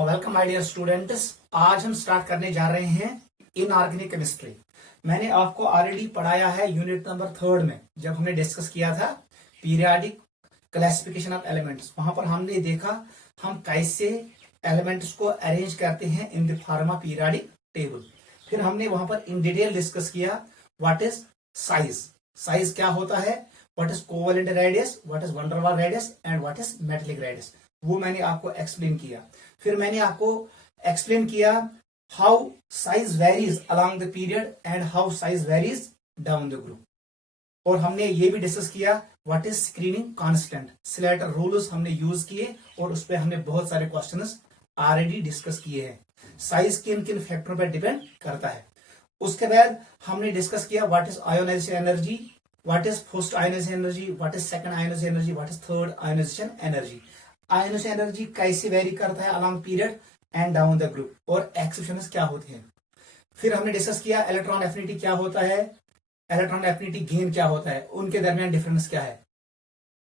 Welcome my dear students. आज हम start करने जा रहे हैं इनऑर्गेनिक केमिस्ट्री। मैंने आपको ऑलरेडी पढ़ाया है यूनिट नंबर 3 में, जब हमने डिस्कस किया था पीरियोडिक क्लासिफिकेशन ऑफ एलिमेंट्स। वहां पर हमने देखा हम कैसे एलिमेंट्स को अरेंज करते हैं in the form of periodic table. फिर हमने वहां पर इन डिटेल डिस्कस किया व्हाट इज साइज, साइज क्या होता है, what is covalent radius, what is van der Waals radius and what is metallic radius, वो मैंने आपको एक्सप्लेन किया। फिर मैंने आपको एक्सप्लेन किया how size varies along the period and how size varies down the group. और हमने ये भी डिस्कस किया what is screening constant, Slater rules हमने यूज किए और उस पर हमने बहुत सारे क्वेश्चंस ऑलरेडी डिस्कस किए हैं। साइज किन किन फैक्टरों पर डिपेंड करता है। उसके बाद हमने डिस्कस किया what is ionization energy, what is first ionization energy, what is second ionization energy, what is third ionization energy. Ionization energy कैसे वेरी करता है along period and down the group, और एक्सेप्शंस क्या होते हैं। फिर हमने डिस्कस किया इलेक्ट्रॉन एफिनिटी क्या होता है, इलेक्ट्रॉन एफिनिटी गेन क्या होता है, उनके दरमियान डिफरेंस क्या है,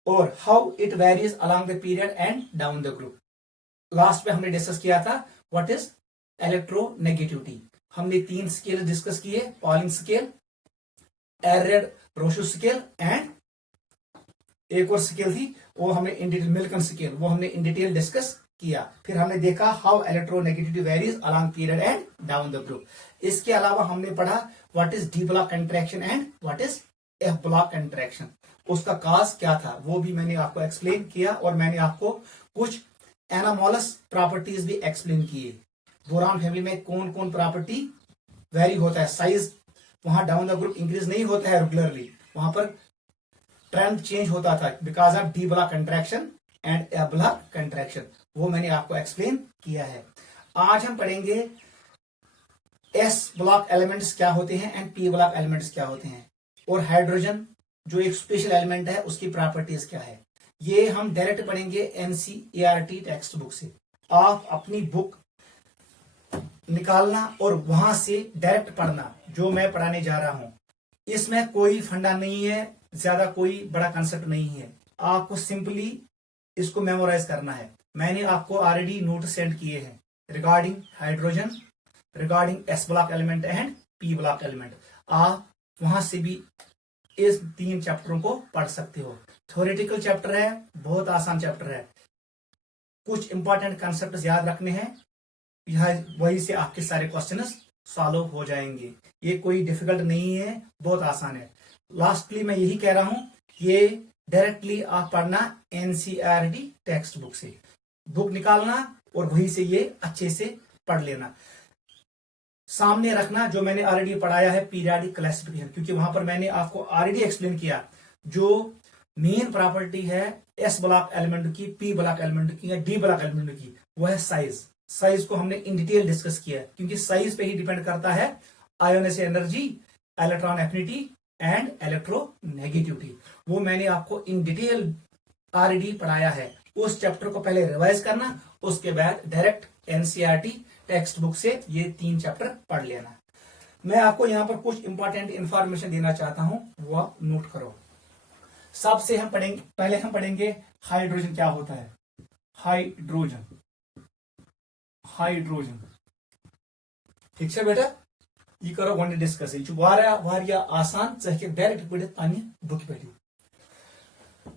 और how it varies along the period and down the group. Last में हमने डिस्कस किया था व्हाट इज इलेक्ट्रोनेगेटिविटी। हमने 3 स्केल डिस्कस किए, पॉलिंग स्केल, एरेड रोशो स्केल एंड एक और स्केल थी वो हमने इन डिटेल मिल्कन स्केल, वो हमने इन डिटेल डिस्कस किया। फिर हमने देखा how electronegativity varies along period and down the group. इसके अलावा हमने पढ़ा what is D block contraction and what is F block contraction, उसका काज क्या था वो भी मैंने आपको एक्सप्लेन किया। और मैंने आपको कुछ एनामोलस प्रॉपर्टीज भी एक्सप्लेन किए। बोरान फैमिली में कौन कौन प्रॉपर्टी वेरी होता है, साइज वहां डाउन द ग्रुप इंक्रीज नहीं होता है रेगुलरली, वहां पर ट्रेंड चेंज होता था because of D block contraction and A block contraction, वो मैंने आपको एक्सप्लेन किया है। आज हम पढ़ेंगे एस ब्लॉक एलिमेंट्स क्या होते हैं एंड पी ब्लॉक एलिमेंट्स क्या होते हैं, और हाइड्रोजन जो एक स्पेशल एलिमेंट है उसकी प्रॉपर्टीज क्या है। ये हम डायरेक्ट पढ़ेंगे एनसीईआरटी टेक्स्ट बुक से। आप अपनी बुक निकालना और वहां से डायरेक्ट पढ़ना जो मैं पढ़ाने जा रहा हूं। इसमें कोई फंडा नहीं है, ज्यादा कोई बड़ा कंसेप्ट नहीं है, आपको सिंपली इसको मेमोराइज करना है। मैंने आपको ऑलरेडी नोट सेंड किए हैं regarding hydrogen, regarding S block element and P block element. आप वहां से भी इस 3 चैप्टरों को पढ़ सकते हो। थ्योरेटिकल चैप्टर है, बहुत आसान चैप्टर है, कुछ इंपॉर्टेंट कंसेप्ट याद रखने हैं, वही से आपके सारे क्वेश्चन सॉल्व हो जाएंगे। ये कोई डिफिकल्ट नहीं है, बहुत आसान है। लास्टली मैं यही कह रहा हूं, ये डायरेक्टली आप पढ़ना एनसीईआरटी टेक्स्ट बुक से, बुक निकालना और वहीं से ये अच्छे से पढ़ लेना। सामने रखना जो मैंने ऑलरेडी पढ़ाया है पीरियोडिक क्लासिफिकेशन, क्योंकि वहां पर मैंने आपको ऑलरेडी एक्सप्लेन किया जो मेन प्रॉपर्टी है एस ब्लॉक एलिमेंट की, पी ब्लॉक एलिमेंट की या डी ब्लॉक एलिमेंट की, वो है साइज। साइज को हमने इन डिटेल डिस्कस किया क्योंकि साइज पे ही डिपेंड करता है ionization energy, electron affinity and electronegativity. वो मैंने आपको इन डिटेल ऑलरेडी पढ़ाया है। उस चैप्टर को पहले रिवाइज करना, उसके बाद डायरेक्ट एनसीईआरटी टेक्स्ट बुक से ये 3 चैप्टर पढ़ लेना। मैं आपको यहाँ पर कुछ इंपॉर्टेंट इंफॉर्मेशन देना चाहता हूं, वो आप नोट करो। सबसे हम पढ़ेंगे, पहले हम पढ़ेंगे हाइड्रोजन क्या होता है। हाइड्रोजन, हाइड्रोजन, ठीक है बेटा, ये करो गोटे डिस्कस। यह वारिया आसान, चे डायरेक्ट पढ़ पन्ने बुक पे।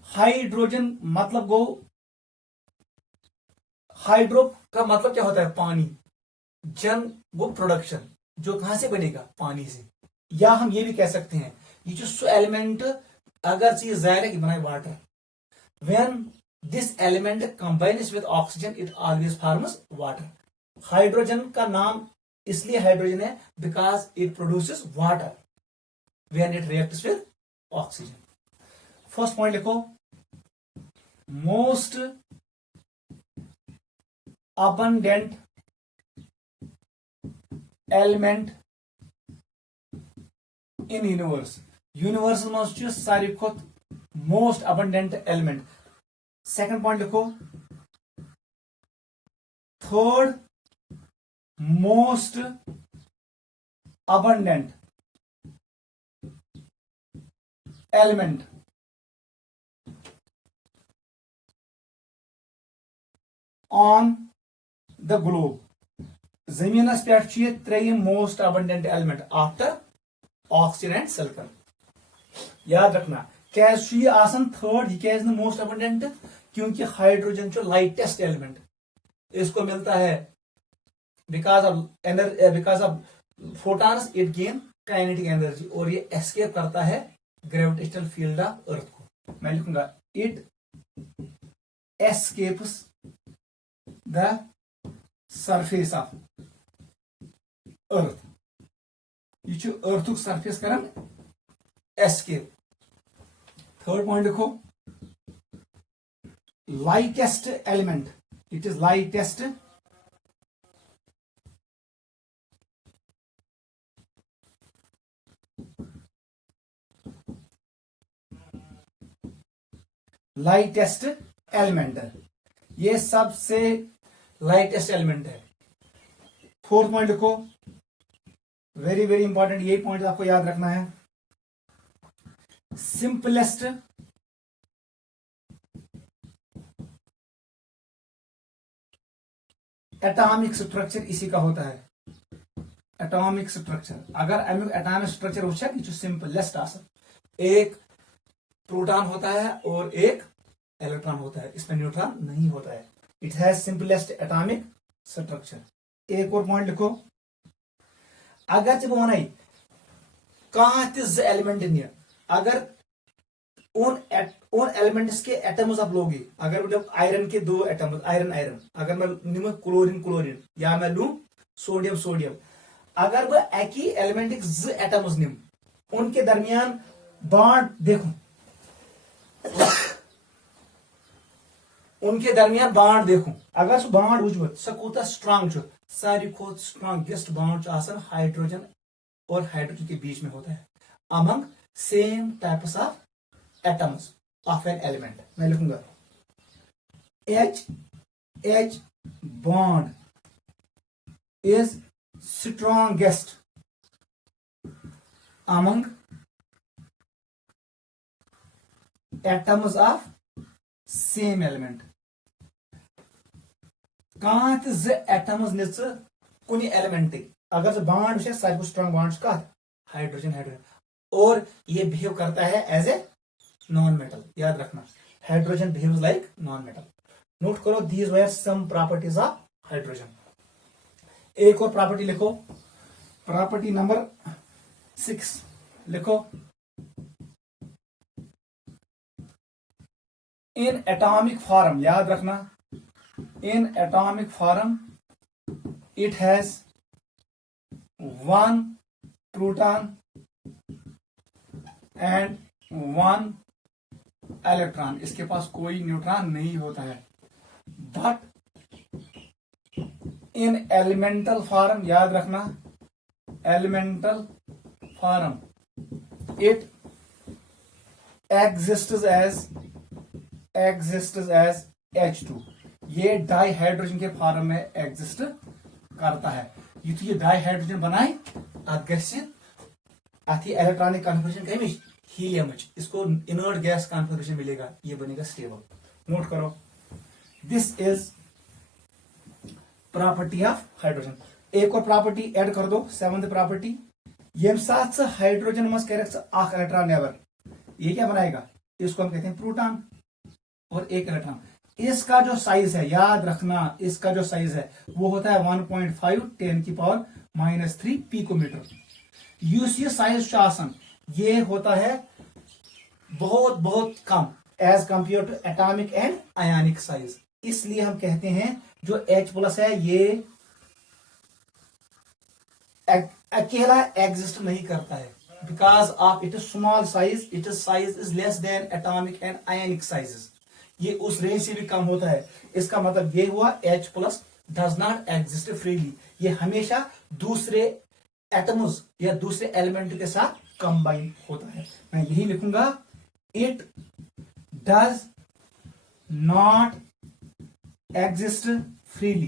हाइड्रोजन मतलब गो, हाइड्रो का मतलब क्या होता है पानी, जन वो प्रोडक्शन, जो कहां से बनेगा, पानी से। या हम ये भी कह सकते हैं ये जो एलिमेंट अगर चीज जाहिर है कि बनाए water, when this element combines with oxygen it always forms water. Hydrogen का नाम इसलिए हाइड्रोजन है because it produces water when it reacts with oxygen. First point लिखो, most abundant element in universe, universe में सारी खुद most abundant element. Second point लिखो, third most abundant element on the globe जमीनस पे त्रेयम most abundant element after oxygen and sulphur. याद रखना क्या थर्ड ये मोस्ट अबंडेंट, क्योंकि हाइड्रोजन जो लाइटेस्ट एलिमेंट इसको मिलता है because of photons it gain kinetic energy और ये एस्केप करता है ग्रेविटेशनल फील्ड ऑफ अर्थ को। मैं लिखूंगा it escapes the surface of earth, ये अर्थुक सरफेस करन एस्केप। थर्ड पॉइंट लिखो lightest element, it is lightest lightest element है, ये सबसे लाइटेस्ट एलिमेंट है। फोर्थ पॉइंट लिखो, वेरी वेरी इंपॉर्टेंट, ये पॉइंट आपको याद रखना है। सिंपलेस्ट एटॉमिक स्ट्रक्चर इसी का होता है, एटॉमिक स्ट्रक्चर। अगर एटॉमिक स्ट्रक्चर वुचा यह सिंपलेस्ट आसन, एक प्रोटॉन होता है और एक इलेक्ट्रॉन होता है, इसमें न्यूट्रॉन नहीं होता है। It has simplest atomic structure. एक और पॉइंट लिखो, अगर जब वन कह एलिमेंट नी अगर उन एलिमेंट्स के एटम्स आप लोगे, अगर मतलब आयरन के दो एटम्स आयरन आयरन, अगर मैं निम क्लोरीन क्लोरीन या मैं लू सोडियम सोडियम, अगर वह एक ही एलिमेंट ज एटम्स निम उनके दरमियान बॉन्ड देखूं, उनके दरमियान बॉन्ड देखूं, अगर सह बॉन्ड वुचमत सह कूता स्ट्रांग, सारी खोत स्ट्रांगेस्ट बॉन्ड हाइड्रोजन और हाइड्रोजन के बीच में होता है among same types of atoms of an element. मैं लिखूंगा H H bond is strongest among atoms of same element. कह एटम्स निच कुन एलिमेंट, अगर बॉन्ड वुच सारे स्ट्रांग बॉन्ड कत हाइड्रोजन हाइड्रोजन, और ये बिहेव करता है एज ए नॉन मेटल। याद रखना hydrogen behaves like non metal. Note करो these were some properties of hydrogen. एक और प्रॉपर्टी लिखो, प्रॉपर्टी नंबर 6 लिखो, इन एटॉमिक फॉर्म, याद रखना in atomic form it has 1 proton and 1 electron, इसके पास कोई न्यूट्रॉन नहीं होता है। बट इन एलिमेंटल फॉर्म, याद रखना elemental form it exists as H2, ये डाई हाइड्रोजन के फॉर्म में एग्जिस्ट करता है। ये डाई हाइड्रोजन बनाए अत इलेक्ट्रॉनिक कॉन्फिगरेशन कमिश हीलियम, इसको इनर्ट गैस कॉन्फिगरेशन मिलेगा, ये बनेगा स्टेबल। नोट करो this is property of hydrogen. एक और प्रॉपर्टी ऐड कर दो, 7th प्रॉपर्टी, यम साथ हाइड्रोजन मज कर इलेक्ट्रॉन नेबर, ये क्या बनाएगा, इसको हम कहते हैं प्रोटॉन और एक इलेक्ट्रॉन। इसका जो साइज है, याद रखना इसका जो साइज है वो होता है 1.5 10⁻³ पिकोमीटर। ये साइज ये होता है बहुत बहुत कम as compare to atomic and ionic size. इसलिए हम कहते हैं जो H+ है ये अकेला एग्जिस्ट नहीं करता है, because of it is small size, it is size is less then atomic and ionic sizes, ये उस रेंज से भी कम होता है। इसका मतलब ये हुआ H+ does not exist freely, ये हमेशा दूसरे एटम्स या दूसरे एलिमेंट के साथ कंबाइन होता है। मैं यही लिखूंगा it does not exist freely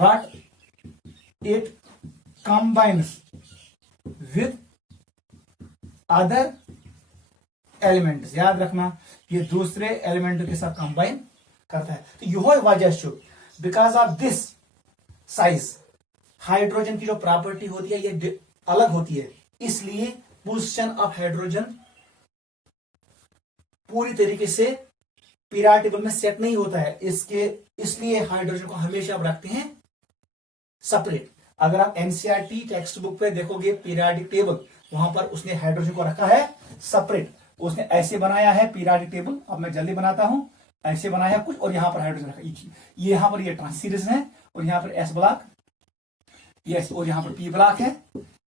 but it combines with other elements. याद रखना ये दूसरे एलिमेंट के साथ कंबाइन करता है। तो यह वजह because of this size hydrogen की जो प्रॉपर्टी होती है ये अलग होती है, इसलिए पोजीशन ऑफ हाइड्रोजन पूरी तरीके से पीरियोडिक टेबल में सेट नहीं होता है। इसलिए हाइड्रोजन को हमेशा आप रखते हैं सेपरेट। अगर आप एनसीईआरटी टेक्स्ट बुक पे देखोगे पीरियोडिक टेबल, वहां पर उसने हाइड्रोजन को रखा है सेपरेट। उसने ऐसे बनाया है पीरियोडिक टेबल, अब मैं जल्दी बनाता हूं, ऐसे बनाया कुछ और यहां पर हाइड्रोजन रखा, ये यहां पर ये ट्रांस सीरीज है और यहां पर एस ब्लॉक, यस, और यहां पर पी ब्लॉक है।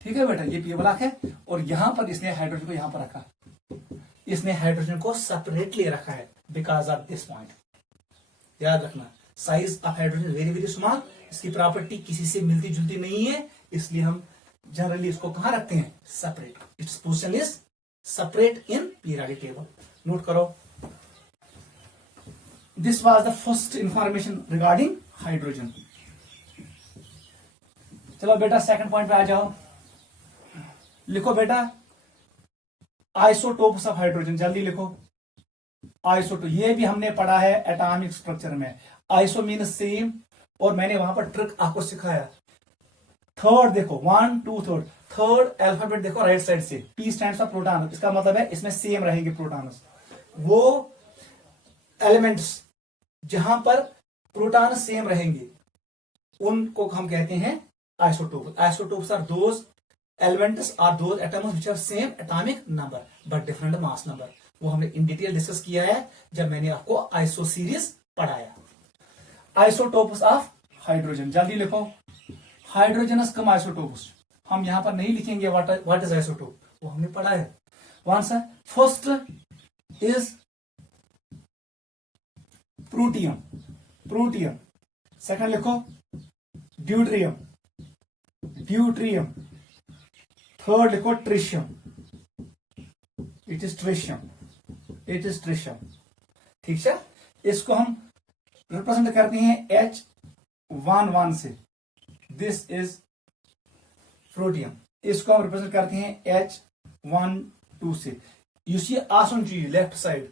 ठीक है बेटा, ये पी ब्लॉक है और यहां पर इसने हाइड्रोजन को यहां पर रखा, इसने हाइड्रोजन को सेपरेटली रखा है बिकॉज ऑफ दिस पॉइंट। याद रखना, size of hydrogen very very small, इसकी प्रॉपर्टी किसी से मिलती जुलती नहीं है, इसलिए हम जनरली इसको कहां रखते हैं separate. Its position is separate in periodic table. Note करो, this was the first information regarding hydrogen. चलो बेटा सेकंड पॉइंट पे आ जाओ, लिखो बेटा आइसोटोप्स ऑफ हाइड्रोजन, जल्दी लिखो। आइसोटोप, ये भी हमने पढ़ा है एटॉमिक स्ट्रक्चर में। आइसो मीन सेम, और मैंने वहां पर ट्रिक आपको सिखाया। थर्ड देखो, 1 2 थर्ड अल्फाबेट देखो राइट साइड से, P स्टैंड्स फॉर प्रोटॉन, इसका मतलब है इसमें सेम रहेंगे प्रोटॉन्स। वो एलिमेंट्स जहां पर प्रोटॉन सेम रहेंगे उनको हम कहते हैं isotope. Isotopes are those elements are those atoms which have same atomic number but different mass number। वो हमने इन डिटेल डिस्कस किया है जब मैंने आपको आइसो सीरीज पढ़ाया। आइसोटोप्स ऑफ हाइड्रोजन, जल्दी लिखो। हाइड्रोजनस कम आइसोटोप्स, हम यहां पर नहीं लिखेंगे व्हाट इज आइसोटोप, वो हमने पढ़ा है। One sir, first is protium, protium. Second लिखो ड्यूट्रियम, ड्यूट्रियम। थर्ड लिखो tritium, it is tritium, it is tritium. ठीक है, इसको हम रिप्रेजेंट करते हैं H11 से, दिस इज प्रोटियम। इसको हम रिप्रेजेंट करते हैं H12 से। यू सी आसन जी लेफ्ट साइड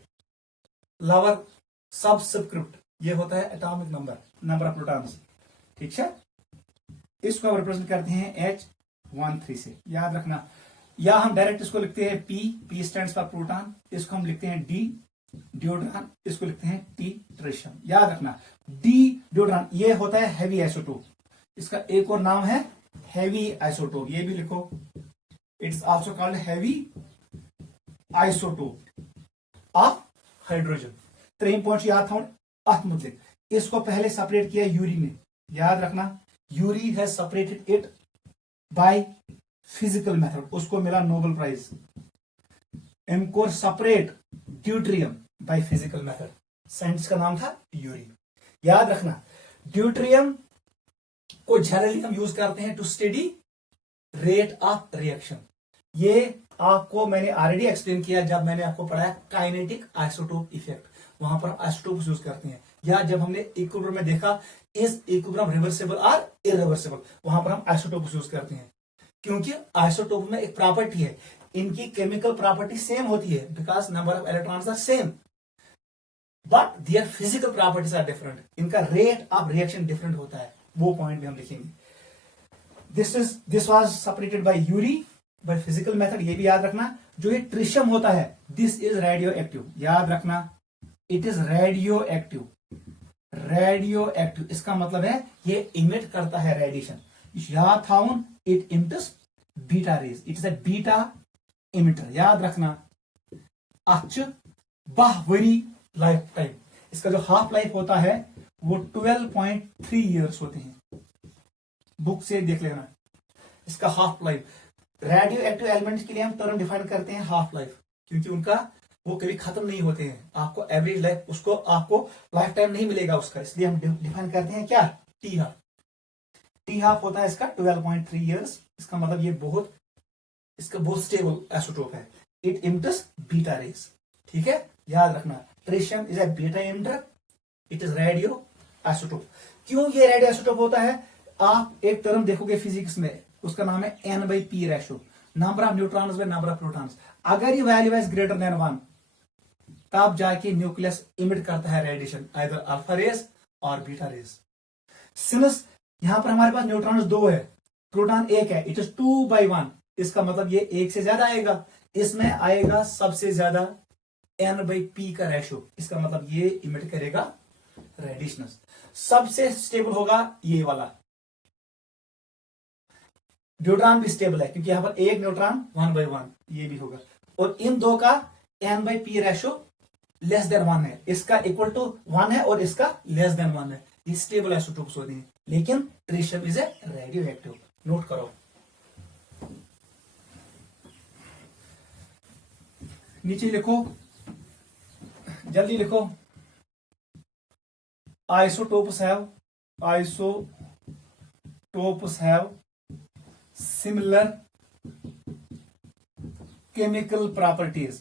लोअर सबस्क्रिप्ट, ये होता है atomic number, number of protons. ठीक है, इसको हम रिप्रेजेंट करते हैं H13 से, याद रखना। या हम डायरेक्ट इसको लिखते हैं P स्टैंड्स फॉर प्रोटॉन, इसको हम लिखते हैं D ड्यूट्रॉन, इसको लिखते हैं T ट्रिशियम। याद रखना, D ड्यूट्रॉन ये होता है हैवी आइसोटोप, इसका एक और नाम है हैवी आइसोटोप, ये भी लिखो, it is also called heavy isotope of hydrogen. 3 point याद था अथ मुद्दे। इसको पहले सेपरेट किया यूरी ने, याद रखना, Yuri has separated it by physical method, उसको मिला नोबेल प्राइज। इनको separate deuterium bye physical method, science का नाम था यूरी। याद रखना, ड्यूट्रियम को जनरली हम यूज करते हैं to study rate of reaction. ये आपको मैंने ऑलरेडी एक्सप्लेन किया जब मैंने आपको पढ़ाया काइनेटिक आइसोटोप इफेक्ट, वहां पर आइसोटोप यूज करते हैं। या जब हमने इक्विलिब्रियम में देखा इज इक्विलिब्रियम रिवर्सिबल और इरिवर्सिबल, वहां पर हम आइसोटोप यूज करते हैं, क्योंकि आइसोटोप में एक प्रॉपर्टी है, इनकी केमिकल प्रॉपर्टी सेम होती है because number of electrons are same, but their physical properties are different, इनका रेट ऑफ रिएक्शन डिफरेंट होता है, वो पॉइंट भी हम लिखेंगे। This was separated by Urey by physical method, ये भी याद रखना। जो ये ट्रिशियम होता है, दिस इज रेडियो एक्टिव, याद रखना, it is radio active, radio active, इसका मतलब है ये इमिट करता है रेडिएशन। याद था, it emits beta raise, it is a beta emitter, याद रखना। अच्छ 12 वरी लाइफ टाइम, इसका जो हाफ लाइफ होता है वो 12.3 ईयर्स होते हैं, बुक से देख लेना इसका half life. Radio active elements के लिए हम टर्म डिफाइन करते हैं हाफ लाइफ, क्योंकि उनका वो कभी खत्म नहीं होते हैं, आपको एवरेज लाइफ, उसको आपको लाइफ टाइम नहीं मिलेगा उसका, इसलिए हम डिफाइन करते हैं क्या, टी हाफ। टी हाफ होता है इसका 12.3 ईयर्स, इसका मतलब ये इसका बहुत स्टेबल आइसोटोप है, इट इमिट्स बीटा रेज। ठीक है, याद रखना, tritium is a beta emitter, it is radio isotope. क्यों ये रेडियो आइसोटोप होता है, आप एक टर्म देखोगे फिजिक्स में, उसका नाम है N/P ratio, number of neutrons by number of protons. अगर ये वैल्यू इज ग्रेटर देन 1, तब जाके न्यूक्लियस इमिट करता है रेडिएशन, आइदर अल्फा रेज और बीटा रेज। सिंस यहां पर हमारे पास न्यूट्रॉन्स 2 है, प्रोटॉन 1 है, इट इज 2/1, इसका मतलब ये 1 से ज्यादा आएगा, इसमें आएगा सबसे ज्यादा n/p का रेशियो, इसका मतलब ये इमिट करेगा रेडिएशंस। सबसे स्टेबल होगा ये वाला, न्यूट्रॉन भी स्टेबल है क्योंकि यहां पर एक न्यूट्रॉन 1/1, ये भी होगा, और इन दो का n/p रेशियो लेस देन 1 है, इसका इक्वल टू 1 है और इसका लेस देन 1 है, ये स्टेबल आइसोटोप्स होते हैं, लेकिन tritium is a radioactive. Note करो, नीचे लिखो, जल्दी लिखो, isotopes have similar chemical properties.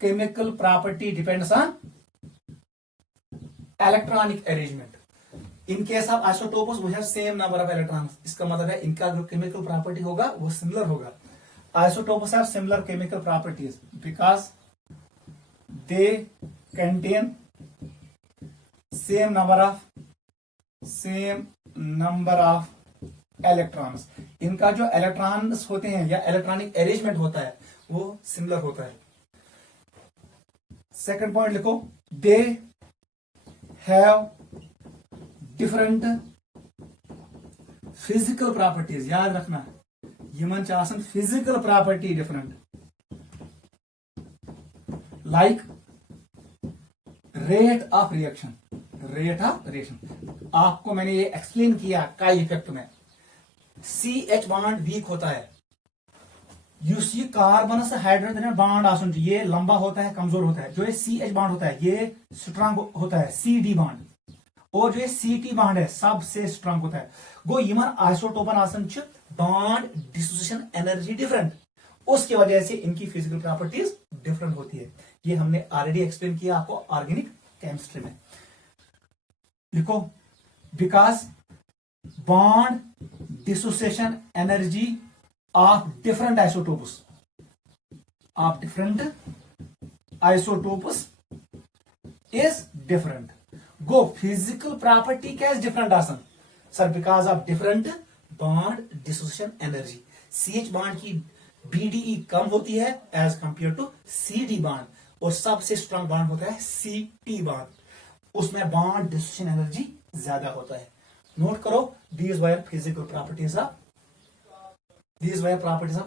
chemical property depends on electronic arrangement. In case of isotopes we have same number of electrons, इसका मतलब है इनका जो chemical property होगा वो similar होगा। Isotopes have similar chemical properties because they contain same number of electrons. इनका जो electrons होते हैं या electronic arrangement होता है वो similar होता है। सेकंड पॉइंट लिखो, they have different physical properties. याद रखना यमन च आसन physical property different, like rate of reaction. आपको मैंने ये एक्सप्लेन किया काई इफेक्ट में, CH बॉन्ड वीक होता है, युस ये कार्बन से हाइड्रोजन बॉन्ड आसन ये लंबा होता है, कमजोर होता है, जो ये CH बॉन्ड होता है ये स्ट्रांग होता है, CD बॉन्ड, और जो ये CT बॉन्ड है सबसे स्ट्रांग होता है। गो यमन आइसोटोपन आसन बॉन्ड डिसोसिएशन एनर्जी डिफरेंट, उसकी वजह से इनकी फिजिकल प्रॉपर्टीज डिफरेंट होती है। ये हमने ऑलरेडी एक्सप्लेन किया आपको ऑर्गेनिक केमिस्ट्री में। लिखो, because bond dissociation energy of different isotopes is different. गो फिजिकल प्रॉपर्टी क्या डिफरेंट आसन sir, because of different bond dissociation energy. CH bond की BDE कम होती है as compare to CD bond, और सबसे स्ट्रांग बॉन्ड होता है CT बॉन्ड, उसमें बॉन्ड डिसोसिएशन एनर्जी ज्यादा होता है। नोट करो, these were physical properties of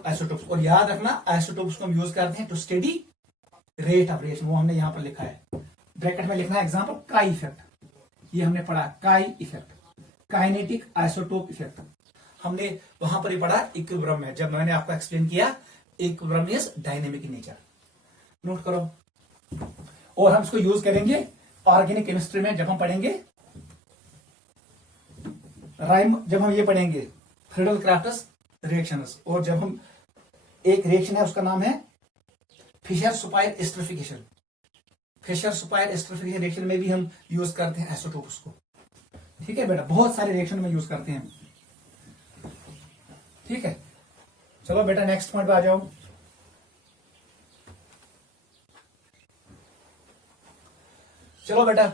isotopes. और याद रखना आइसोटोप्स को हम यूज करते हैं to study rate of reaction, वो हमने यहां पर लिखा है, ब्रैकेट में लिखना है एग्जांपल काई इफेक्ट, ये हमने पढ़ा काई इफेक्ट, काइनेटिक आइसोटोप इफेक्ट हमने वहां पर ही पढ़ा इक्विलिब्रियम में, जब मैंने आपको एक्सप्लेन किया equilibrium is dynamic in nature. Note करो, और हम इसको यूज करेंगे ऑर्गेनिक केमिस्ट्री में, जब हम पढ़ेंगे जब हम ये पढ़ेंगे फ्रीडल क्राफ्टस रिएक्शंस, और जब हम एक रिएक्शन है उसका नाम है Fischer Speier esterification. Fischer Speier esterification reaction में भी हम यूज करते हैं आइसोटोप्स को। ठीक है बेटा, बहुत सारे रिएक्शन में यूज करते हैं। ठीक है, चलो बेटा नेक्स्ट पॉइंट पे आ जाओ। चलो बेटा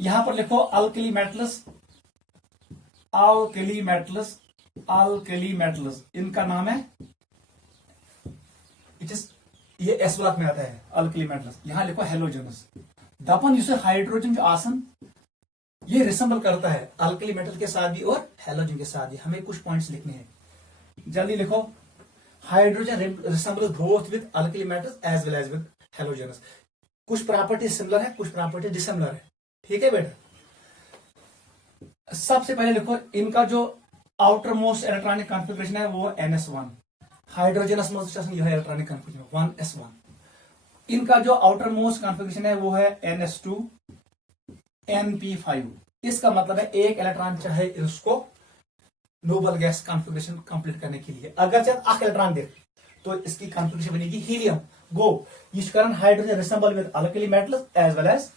यहां पर लिखो अल्कली मेटल्स, इनका नाम है, ये एस ब्लॉक में आता है अल्कली मेटल्स। यहां लिखो हेलोजनस। दपन जिसे हाइड्रोजन जो आसन ये रिसेंबल करता है अल्कली मेटल के साथ भी और हेलोजन के साथ भी। हमें कुछ पॉइंट्स लिखने हैं, जल्दी लिखो। Hydrogen resemble both with alkali metals as well as with halogens. कुछ प्रॉपर्टी सिमिलर है, कुछ प्रॉपर्टी डिसिमिलर है। ठीक है बेटा, सबसे पहले लिखो इनका जो आउटर मोस्ट इलेक्ट्रॉनिक कॉन्फ़िगरेशन है वो NS1, हाइड्रोजनस most electronic configuration 1s1। इनका जो आउटर मोस्ट कॉन्फ़िगरेशन है वो है NS2 NP5। इसका मतलब है एक इलेक्ट्रॉन चाहे इसको नोबल गैस कॉन्फ़िगरेशन कंप्लीट करने के लिए अगर चाहे अख इलेक्ट्रॉन दे तो इसकी कॉन्फ़िगरेशन बनेगी हीलियम। गो ये करन hydrogen resemble with alkali metals as well as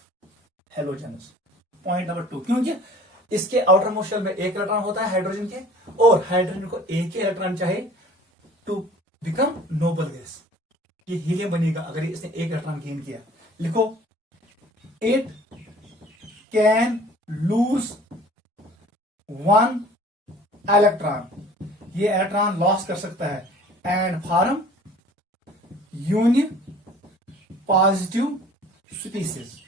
halogens. Point number 2, क्योंकि इसके आउटर मोस्ट शेल में एक इलेक्ट्रॉन होता है हाइड्रोजन के, और हाइड्रोजन को एक ही इलेक्ट्रॉन चाहे टू बिकम नोबल गैस, ये हीलियम बनेगा अगर इसने एक इलेक्ट्रॉन गेन किया। लिखो, it can lose one electron, ये इलेक्ट्रॉन लॉस कर सकता है, and form uni positive species.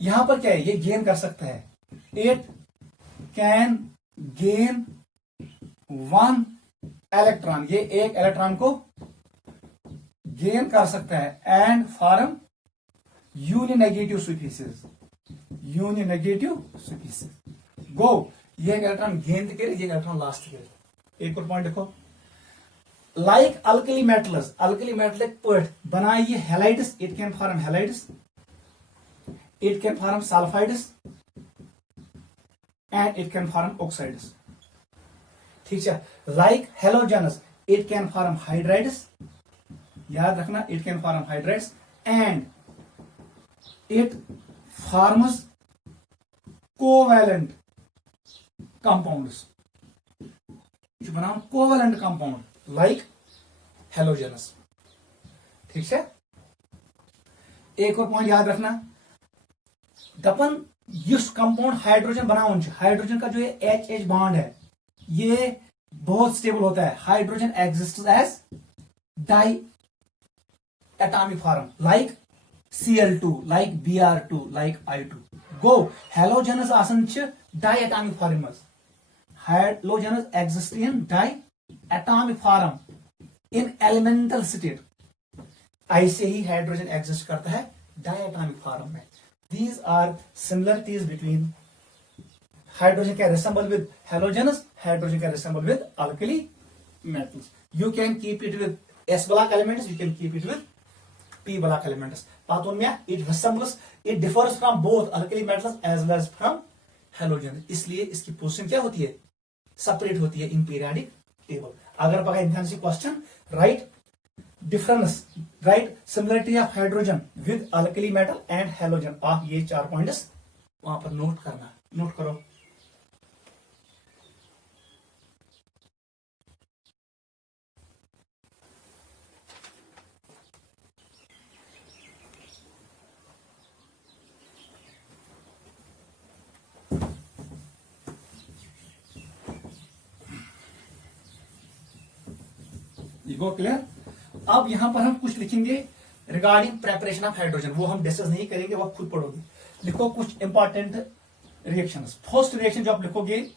यहां पर क्या है, ये गेन कर सकता है, it can gain one electron, ये एक इलेक्ट्रॉन को गेन कर सकता है, and form uninegative species, uninegative species. गो, ये इलेक्ट्रॉन गेन करे, ये इलेक्ट्रॉन लास्ट करे। एक और पॉइंट देखो, like alkali metals, alkali metal पट बनाए ये halides, it can form halides, it can form sulphides, and it can form oxides. ठीक है, like halogens, it can form hydrides, याद रखना, it can form hydrides, and it forms covalent compounds, जो बनाओ covalent compound like हेलोजनस। ठीक है, एक और पॉइंट याद रखना, दपन युस कंपाउंड हाइड्रोजन बनावन, हाइड्रोजन का जो ये एच बॉन्ड है ये बहुत स्टेबल होता है, hydrogen exist as diatomic form like Cl2, like Br2, like I2. Go, halogenous आसन छ diatomic form में, halogenous exist in diatomic form in elemental state, ऐसे ही हाइड्रोजन एग्जिस्ट करता है diatomic form में। These are similarities between hydrogen can resemble with halogenous, hydrogen can resemble with alkali metals. You can keep it with S block elements, you can keep it with P block elements. It resembles, it differs from both alkali metals as well as from halogen. इसलिए इसकी position क्या होती है, separate होती है इन periodic table. अगर बघा इनका question, right difference, right similarity of hydrogen with alkali metal and halogen, आप ये 4 पॉइंट्स वहां पर नोट करना, नोट करो। Go clear. अब यहां पर हम कुछ लिखेंगे रिगार्डिंग प्रेपरेशन ऑफ हाइड्रोजन, वो हम डिस्कस नहीं करेंगे, वो खुद पढ़ोगे। लिखो कुछ इंपॉर्टेंट रिएक्शंस। फर्स्ट रिएक्शन जो आप लिखोगे,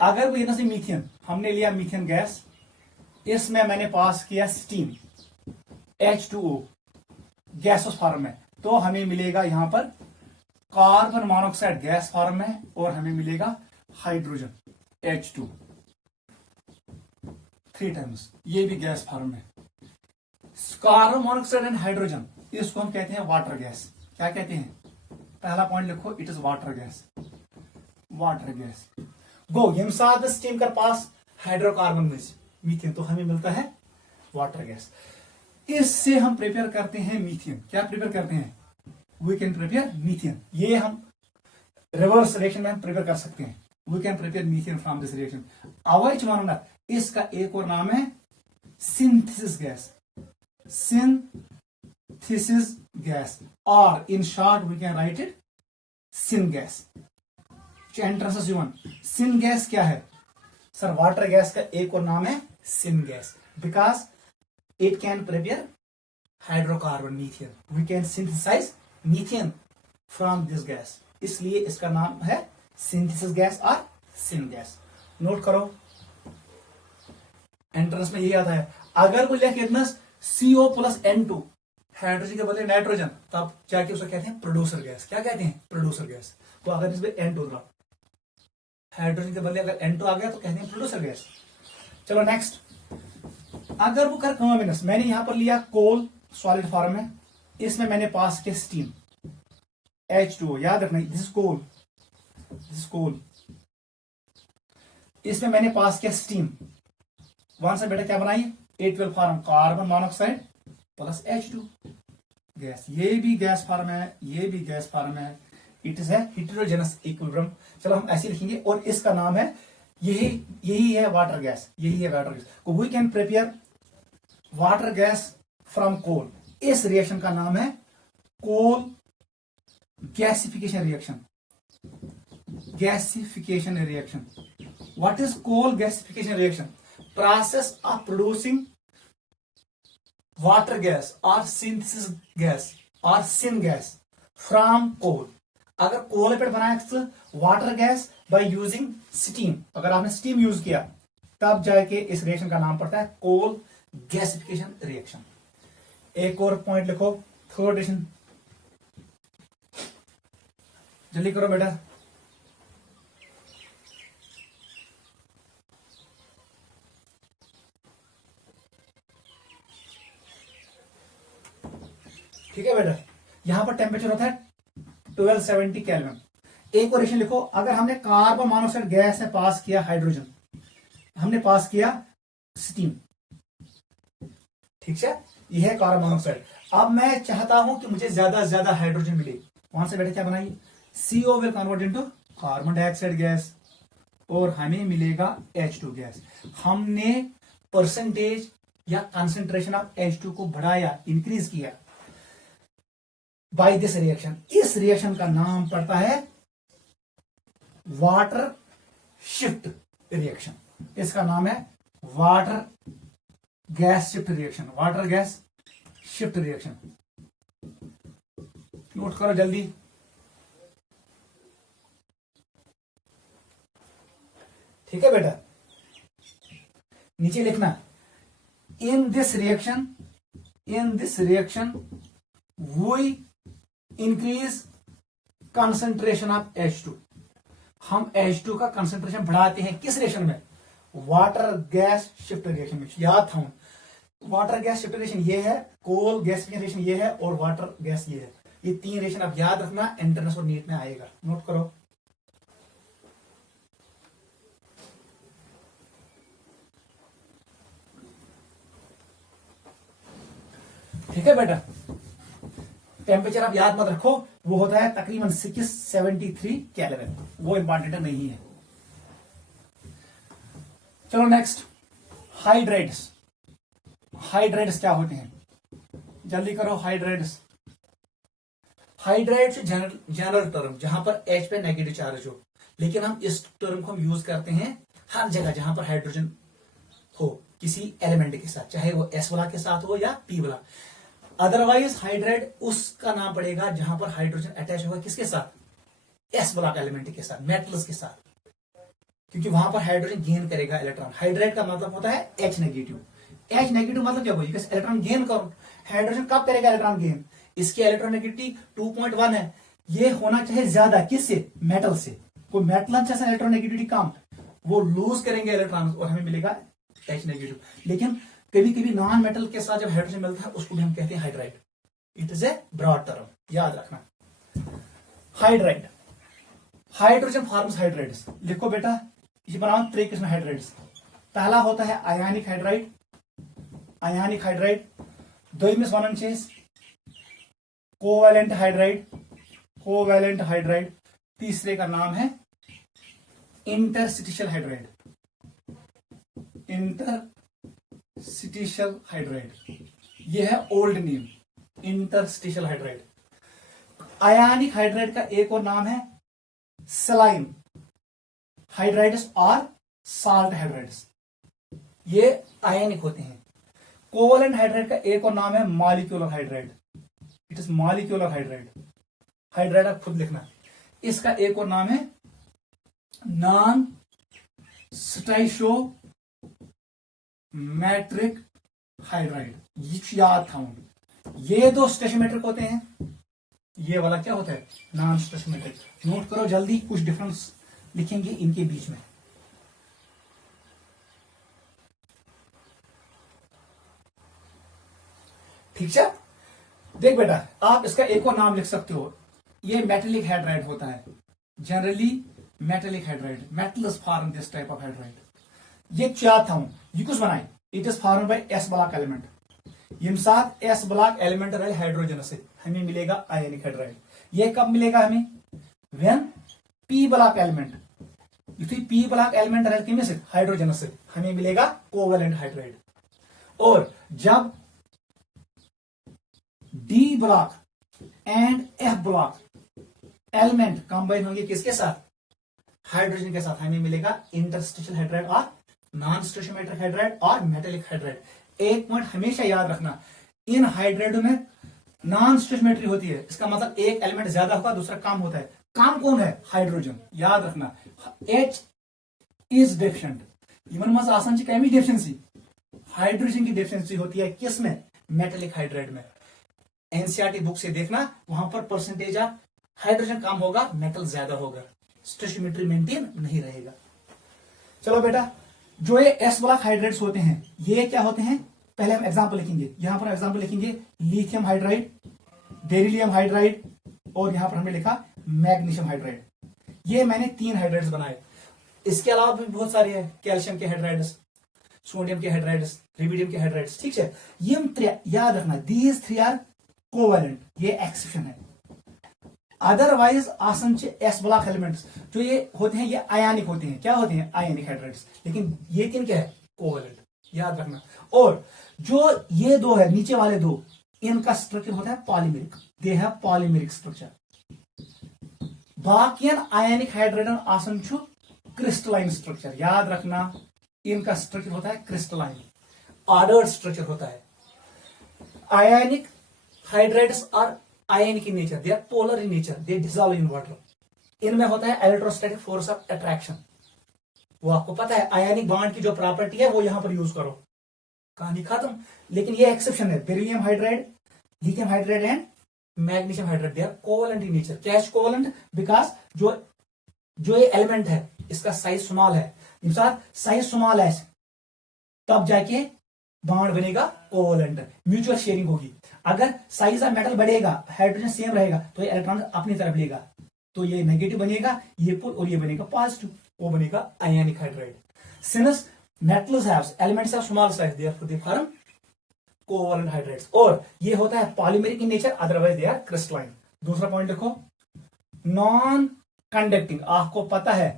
अगर वो यहां से मीथेन, हमने लिया मीथेन गैस, इसमें मैंने पास किया स्टीम H2O गैसोस फॉर्म में, तो हमें मिलेगा यहां पर कार्बन मोनोऑक्साइड गैस फॉर्म में, और हमें मिलेगा हाइड्रोजन H2 3 टाइम्स, ये भी गैस फॉर्म में। कार्बन मोनोऑक्साइड एंड हाइड्रोजन, इसको हम कहते हैं वाटर गैस। क्या कहते हैं, पहला पॉइंट लिखो, it is water gas, water gas. गो, यम साथ स्टीम कर पास हाइड्रोकार्बन में मीथेन, तो हमें मिलता है वाटर गैस। इससे हम प्रिपेयर करते हैं मीथेन। क्या प्रिपेयर करते हैं, वी कैन प्रिपेयर मीथेन। ये हम रिवर्स रिएक्शन में हम प्रिपेयर कर सकते हैं, we can prepare methane from this reaction. Avoid मानना, इसका एक और नाम है सिंथेसिस गैस, सिंथेसिस गैस, और in short we can write it syn gas. Entrance syn gas क्या है सर, वाटर गैस का एक और नाम है syn gas, because it can prepare hydrocarbon methane, we can synthesize methane from this gas, इसलिए इसका नाम है सिंथेसिस गैस और सिन गैस। नोट करो, एंट्रेंस में यही आता है। अगर कोई लिखे इतना CO प्लस N2, हाइड्रोजन के बदले नाइट्रोजन, तब जाके उसको कहते हैं प्रोड्यूसर गैस। क्या कहते हैं, प्रोड्यूसर गैस। तो अगर इसमें N2 था, हाइड्रोजन के बदले अगर N2 आ गया तो कहते हैं प्रोड्यूसर गैस। चलो नेक्स्ट, अगर वो कर कॉम्बिनेस, मैंने यहां पर लिया कोल सॉलिड फॉर्म में, इसमें मैंने पास किया स्टीम H2O, याद रखना this is coal, this is coal. इसमें मैंने पास किया स्टीम, वहां से बेटा क्या बनाइए, it will form carbon monoxide plus H2 gas. ये भी गैस फॉर्म है, ये भी गैस फॉर्म है, इट इज हेटेरोजेनस इक्विलिब्रियम। चलो हम ऐसे लिखेंगे, और इसका नाम है, यही है वाटर गैस, यही है water gas. We can prepare water gas from coal. इस रिएक्शन का नाम है coal gasification reaction, gasification reaction. What is coal gasification reaction? Process of producing water gas or synthesis gas or syngas from coal. अगर कोल पे बनाया water gas by using steam, अगर आपने steam use किया तब जाके इस रिएक्शन का नाम पड़ता है कोल गैसिफिकेशन रिएक्शन. एक और पॉइंट लिखो, थर्ड रिएक्शन, जल्दी करो बेटा. ठीक है बेटा, यहां पर टेम्परेचर होता है 1270 केल्विन. एक और रिएक्शन लिखो, अगर हमने कार्बन मोनोऑक्साइड गैस में पास किया हाइड्रोजन, हमने पास किया स्टीम, ठीक है, यह है कार्बन मोनोऑक्साइड. अब मैं चाहता हूं कि मुझे ज्यादा से ज्यादा हाइड्रोजन मिले, वहां से बेटा क्या बनाइए, CO will convert into carbon dioxide gas और हमें मिलेगा H2 गैस. हमने परसेंटेज या कंसेंट्रेशन ऑफ H2 को बढ़ाया, इंक्रीज किया बाय दिस रिएक्शन. इस रिएक्शन का नाम पड़ता है वाटर शिफ्ट रिएक्शन. इसका नाम है water gas shift reaction, water gas shift reaction. Note करो जल्दी. ठीक है बेटा, नीचे लिखना, in this reaction we increase concentration of H2. हम H2 का कंसंट्रेशन बढ़ाते हैं किस रिएक्शन में, वाटर गैस शिफ्ट रिएक्शन में. याद था, वाटर गैस शिफ्ट रिएक्शन ये है, कोल गैस रिएक्शन ये है और वाटर गैस ये है. ये तीन रिएक्शन आप याद रखना, एंट्रेंस और नीट में आएगा. नोट करो. ठीक है बेटा, टेम्परेचर आप याद मत रखो, वो होता है तकरीबन 673 केल्विन, वो इंपॉर्टेंट नहीं है. चलो नेक्स्ट, हाइड्रेट्स. हाइड्रेट्स क्या होते हैं, जल्दी करो. हाइड्रेट्स जनरल टर्म जहां पर H पे नेगेटिव चार्ज हो, लेकिन हम इस टर्म को हम यूज करते हैं हर जगह जहां पर हाइड्रोजन हो किसी एलिमेंट के साथ, चाहे वो S वाला के साथ हो या P वाला. अदरवाइज हाइड्रेट उसका नाम पड़ेगा जहां पर हाइड्रोजन अटैच होगा किसके साथ, S ब्लॉक एलिमेंट के साथ, मेटल्स के साथ, क्योंकि वहां पर हाइड्रोजन गेन करेगा इलेक्ट्रॉन. हाइड्रेट का मतलब होता है H नेगेटिव. H नेगेटिव मतलब क्या होगा, इलेक्ट्रॉन गेन करो. हाइड्रोजन कब करेगा इलेक्ट्रॉन गेन, इसकी इलेक्ट्रॉन नेगेटिविटी 2.1 है. ये होना चाहिए ज्यादा किससे, मेटल से. कोई मेटल जैसा इलेक्ट्रॉन नेगेटिविटी कम, वो लूज करेंगे इलेक्ट्रॉन और हमें मिलेगा H नेगेटिव. लेकिन कभी कभी नॉन मेटल के साथ जब हाइड्रोजन मिलता है उसको भी हम कहते हैं hydride. It is a broad term, याद रखना. Hydride, hydrogen forms hydrides. लिखो बेटा, ये बनाओ 3 किस्म हाइड्राइड्स. पहला होता है आयनिक हाइड्राइड. आयनिक हाइड्राइड. दोयमिस वनन चीज कोवैलेंट हाइड्राइड. Covalent hydride. तीसरे का नाम है इंटरस्टिशियल हाइड्राइड. इंटरस्टिशियल हाइड्राइड, यह है ओल्ड नेम, इंटरस्टिशियल हाइड्राइड. आयनिक हाइड्राइड का एक और नाम है सलाइन हाइड्राइड्स और साल्ट हाइड्राइड्स. ये आयनिक होते हैं. कोवैलेंट हाइड्राइड का एक और नाम है molecular hydride. It is molecular hydride. Hydride आप खुद लिखना. इसका एक और नाम है नॉन स्टाइशियोमेट्रिक हाइड्राइड. याद था, ये दो स्टेशियोमेट्रिक होते हैं, ये वाला क्या होता है, नॉन स्टेशियोमेट्रिक. नोट करो जल्दी, कुछ डिफरेंस लिखेंगे इनके बीच में. ठीक है, देख बेटा, आप इसका एक और नाम लिख सकते हो. ये मेटेलिक हाइड्राइड होता है, generally metallic hydride. Metals form this type of hydride. ये क्या था, ये कुछ बनाए, it is form by S block element. यम साथ S ब्लॉक एलिमेंट रहे हाइड्रोजन से हमें मिलेगा आयनिक हाइड्राइड. ये कब मिलेगा हमें, when P block element. P block element रहे किसमें से, हाइड्रोजन से, हमें मिलेगा कोवैलेंट हाइड्राइड. और जब D block and F block element combine होंगे किसके साथ, हाइड्रोजन के साथ हमें मिलेगा इंटरस्टिशियल हाइड्राइड और नॉन स्टोशियोमेट्रिक हाइड्राइड और मेटेलिक हाइड्राइड। एक पॉइंट हमेशा याद रखना, इन हाइड्राइडों में नॉन स्टोशियोमेट्री होती है, इसका मतलब एक एलिमेंट ज्यादा होगा दूसरा कम होता है। कम कौन है? हाइड्रोजन। याद रखना H इज डेफिशिएंट। इवन मज आसान कमी डेफिशिएंसी, हाइड्रोजन की डेफिशिएंसी होती है किस में? मेटेलिक हाइड्राइड में। एनसीईआरटी बुक से देखना, वहां पर परसेंटेज ऑफ हाइड्रोजन कम होगा, मेटल ज्यादा होगा, स्टोशियोमेट्री मेंटेन नहीं रहेगा। चलो बेटा, जो ये एस ब्लॉक हाइड्राइड्स होते हैं ये क्या होते हैं? पहले हम एग्जांपल लिखेंगे। यहां पर एग्जांपल लिखेंगे लिथियम हाइड्राइड, बेरिलियम हाइड्राइड और यहां पर हमने लिखा मैग्नीशियम हाइड्राइड। ये मैंने 3 हाइड्राइड्स बनाए। इसके अलावा भी बहुत सारे हैं, कैल्शियम के हाइड्राइड्स, सोडियम के हाइड्राइड्स, रिबिडियम के हाइड्राइड्स। ठीक है, ये याद रखना, दीज 3 आर कोवेलेंट, ये एक्सेप्शन है। अदरवाइज आसन एस ब्लॉक एलिमेंट्स जो ये होते हैं ये आयनिक होते हैं। क्या होते हैं? आयनिक हाइड्राइड्स। लेकिन ये 3 क्या है? कोवेलेंट। याद रखना। और जो ये 2 है, नीचे वाले 2, इनका स्ट्रक्चर होता है polymeric, they have polymeric structure. बाकियन आयनिक हाइड्राइडन आसन छु क्रिस्टलाइन स्ट्रक्चर। याद रखना, इनका स्ट्रक्चर होता है क्रिस्टलाइन, ऑर्डर्ड स्ट्रक्चर होता है। Ionic hydrides are ionic in nature, they are polar in nature, they dissolve in water. इनमें होता है इलेक्ट्रोस्टैटिक फोर्स ऑफ अट्रैक्शन। वो आपको पता है, आयनिक बॉन्ड की जो प्रॉपर्टी है वो यहां पर यूज करो, कहानी खत्म। लेकिन ये एक्सेप्शन है, beryllium hydride, lithium hydride and magnesium hydride, they are covalent in nature. क्या है कोवेलेंट? बिकॉज जो ये एलिमेंट है इसका साइज स्मॉल है, साइज स्मॉल है तब जाके बॉन्ड बनेगा कोवेलेंट, म्यूचुअल शेयरिंग होगी। अगर साइज ऑफ मेटल बढ़ेगा, हाइड्रोजन सेम रहेगा, तो ये इलेक्ट्रॉन अपनी तरफ लेगा, तो ये नेगेटिव बनेगा, ये पुल, और ये बनेगा पॉजिटिव, वो बनेगा ionic hydride. Since metals have elements of small size, therefore they form covalent hydrates। और ये होता है polymeric in nature, otherwise they are crystalline. दूसरा पॉइंट देखो, नॉन कंडक्टिंग। आपको पता है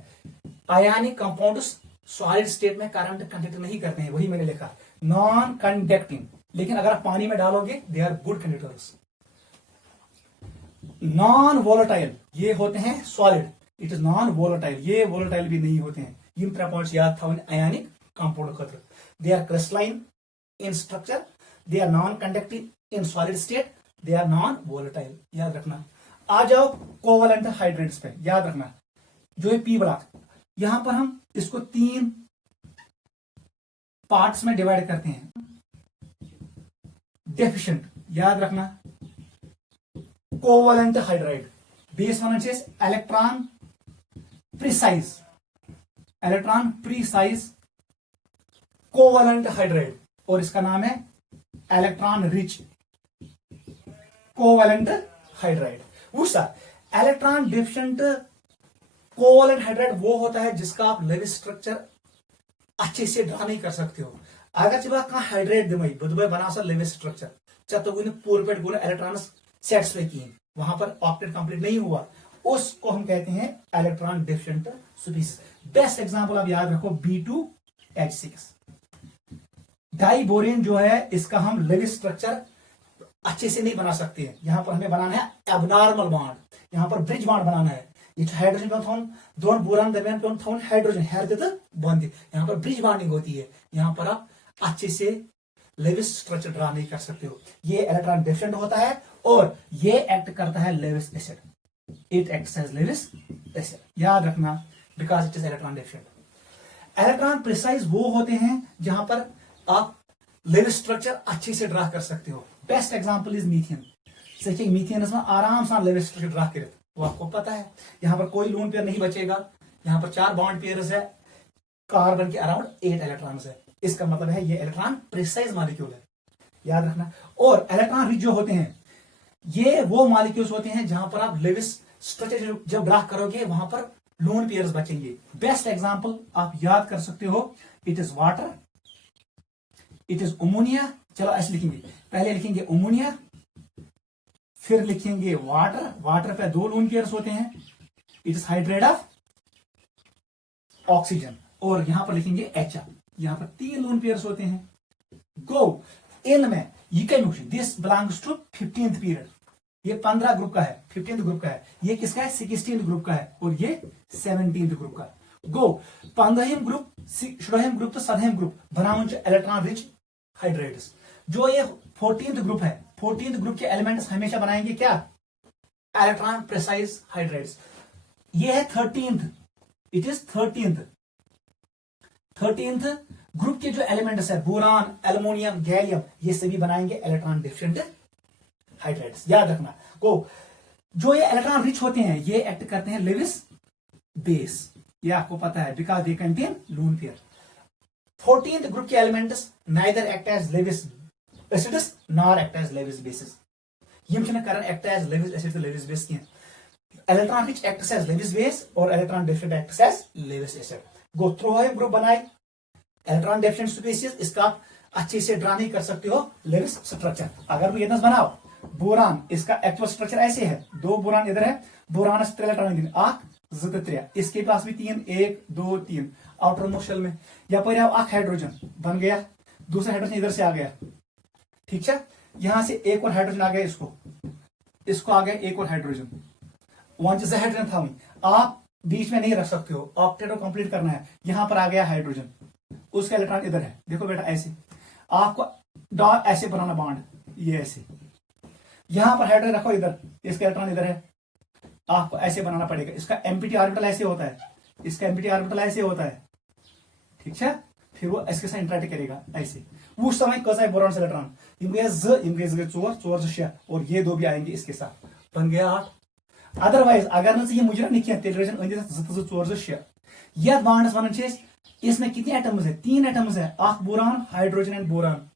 आयनिक कंपाउंड्स सॉलिड स्टेट में करंट कंडक्ट नहीं करते हैं, वही मैंने लिखा नॉन कंडक्टिंग। लेकिन अगर आप पानी में डालोगे they are good conductors. Non volatile, ये होते हैं solid, it is non volatile, ये वोलेटाइल भी नहीं होते हैं। इन 3 पॉइंट्स याद था आयनिक कंपाउंड खतर। They are crystalline in structure, they are non conductive in solid state, they are non volatile. याद रखना। आ जाओ कोवेलेंट हाइड्रेट्स पे। याद रखना, जो है पी ब्लॉक, यहां पर हम इसको 3 पार्ट्स में डिवाइड करते हैं। डेफिशिएंट, याद रखना, covalent hydride base one electron precise, electron precise covalent hydride, और इसका नाम है इलेक्ट्रॉन रिच कोवेलेंट हाइड्राइड। दूसरा इलेक्ट्रॉन डिफिशिएंट कोवेलेंट हाइड्राइड वो होता है जिसका आप लेविस स्ट्रक्चर अच्छे से ड्रा नहीं कर सकते हो। अगर जब आप हाइड्राइड दिमाई बुधबाई बना सा लेविस स्ट्रक्चर तो पूरे पेट गुण इलेक्ट्रॉन सेट्सफाई किए, वहां पर ऑक्टेट कंप्लीट नहीं हुआ, उसको हम कहते हैं electron deficient species. Best example आप याद रखो B2H6। डाइबोरेन जो है इसका हम लेविस स्ट्रक्चर अच्छे से नहीं बना सकते हैं, यहां पर हमें बनाना है एबनॉर्मल बॉन्ड, यहां पर ब्रिज बॉन्ड बनाना है। ये हाइड्रोजन पे थोन दोनों बोरान दरमियान पे थोन हाइड्रोजन हेर देता बॉन्ड, यहां पर ब्रिज बॉन्डिंग होती है, यहां पर आप अच्छे से लेविस स्ट्रक्चर ड्रा नहीं कर सकते हो। ये इलेक्ट्रॉन डिफिशिएंट होता है और ये एक्ट करता है Lewis acid, it acts as Lewis acid. याद रखना, because it is electron deficient. Electron precise वो होते हैं जहां पर आप लेविस स्ट्रक्चर अच्छे से ड्रा कर सकते हो। Best example is methane. देखिए मीथेन में आराम से लेविस स्ट्रक्चर ड्रा करे, तो आपको पता है यहां पर कोई लोन पेयर नहीं बचेगा, यहां पर 4 बॉन्ड पेयर्स है, कार्बन के अराउंड 8 इलेक्ट्रॉन्स है, इसका मतलब है ये इलेक्ट्रॉन प्रिसाइज मॉलिक्यूल है। याद रखना। और इलेक्ट्रॉन रिच जो होते हैं ये वो मॉलिक्यूल्स होते हैं जहां पर आप लेविस स्ट्रक्चर जब ड्रा करोगे वहां पर लोन पेयर्स बचेंगे। बेस्ट एग्जांपल आप याद कर सकते हो, it is water, it is ammonia. चलो ऐसे लिखेंगे, पहले लिखेंगे अमोनिया, फिर लिखेंगे वाटर, वाटर पे 2 लोन पेयर्स होते हैं, it is hydrate of oxygen, और यहां पर लिखेंगे HF, यहां पर 3 लोन पेयर्स होते हैं। गो इनमें this belongs to 15th period, ये 15 ग्रुप का है, 15 ग्रुप का है, ये किसका है 16 ग्रुप का है, और ये 17 ग्रुप का। गो 15 ग्रुप 16 ग्रुप तो 7 ग्रुप बनावन इलेक्ट्रॉन रिच हाइड्रेट्स। जो ये 14 ग्रुप है, 14 ग्रुप के एलिमेंट्स हमेशा बनाएंगे क्या, इलेक्ट्रॉन प्रिसाइज हाइड्रेट्स। ये है 13th, it is 13th group के जो एलिमेंट्स है, बोरान, एल्युमिनियम, गैलियम, ये सभी बनाएंगे इलेक्ट्रॉन डिफिशिएंट हाइड्रेट्स। याद रखना को जो ये इलेक्ट्रॉन रिच होते हैं ये एक्ट करते हैं लेविस बेस, ये आपको पता है, because they contain lone pair. 14th group के elements neither act as Lewis acids nor act as Lewis bases. यम छन करन एक्ट एज लेविस एसिड तो लेविस बेस किया। Electron rich acts as Lewis base और electron deficient acts as Lewis acid. गो थ्रोहेम group बनाए इलेक्ट्रॉन डेफिशिएंट स्पीशीज, इसका अच्छे से ड्रा नहीं कर सकते हो लेविस स्ट्रक्चर। अगर ये बनाओ बोरान, इसका एक्चुअल स्ट्रक्चर ऐसे है, 2 बोरान इधर है, बोरान 3 इलेक्ट्रॉन 3, इसके पास भी 3, 1 2 3 आउटर मोस्ट शेल में। या पर हाइड्रोजन बन गया, दूसरा हाइड्रोजन इधर से आ गया, ठीक है, यहां से एक और हाइड्रोजन आ गया, इसको आ गया एक और हाइड्रोजन, वन से हाइड्रोजन था। आप बीच में नहीं रख सकते हो, ऑक्टेट कंप्लीट करना है। यहां पर आ गया हाइड्रोजन, उसका इलेक्ट्रॉन इधर है, देखो बेटा ऐसे आपको डॉट ऐसे बनाना बॉन्ड, ये ऐसे, यहां पर हाइड्रोजन रखो इधर, इसका इलेक्ट्रॉन इधर है, आपको ऐसे बनाना पड़ेगा। इसका एम्प्टी ऑर्बिटल ऐसे होता है, इसका एम्प्टी ऑर्बिटल ऐसे होता है, ठीक है, फिर वो इसके साथ इंटरेक्ट करेगा ऐसे। वो समय कसा है बोरॉन से इलेक्ट्रॉन, इम गए 4 4 से 6 और ये 2 भी आएंगे इसके साथ, बन गया 8। अदरवाइज अगर न ये मुजरा नहीं किया तेल 4 से 6 यह बॉन्ड्स वन इसमें कितने एटम्स है, 3 एटम्स है, boron, hydrogen and boron.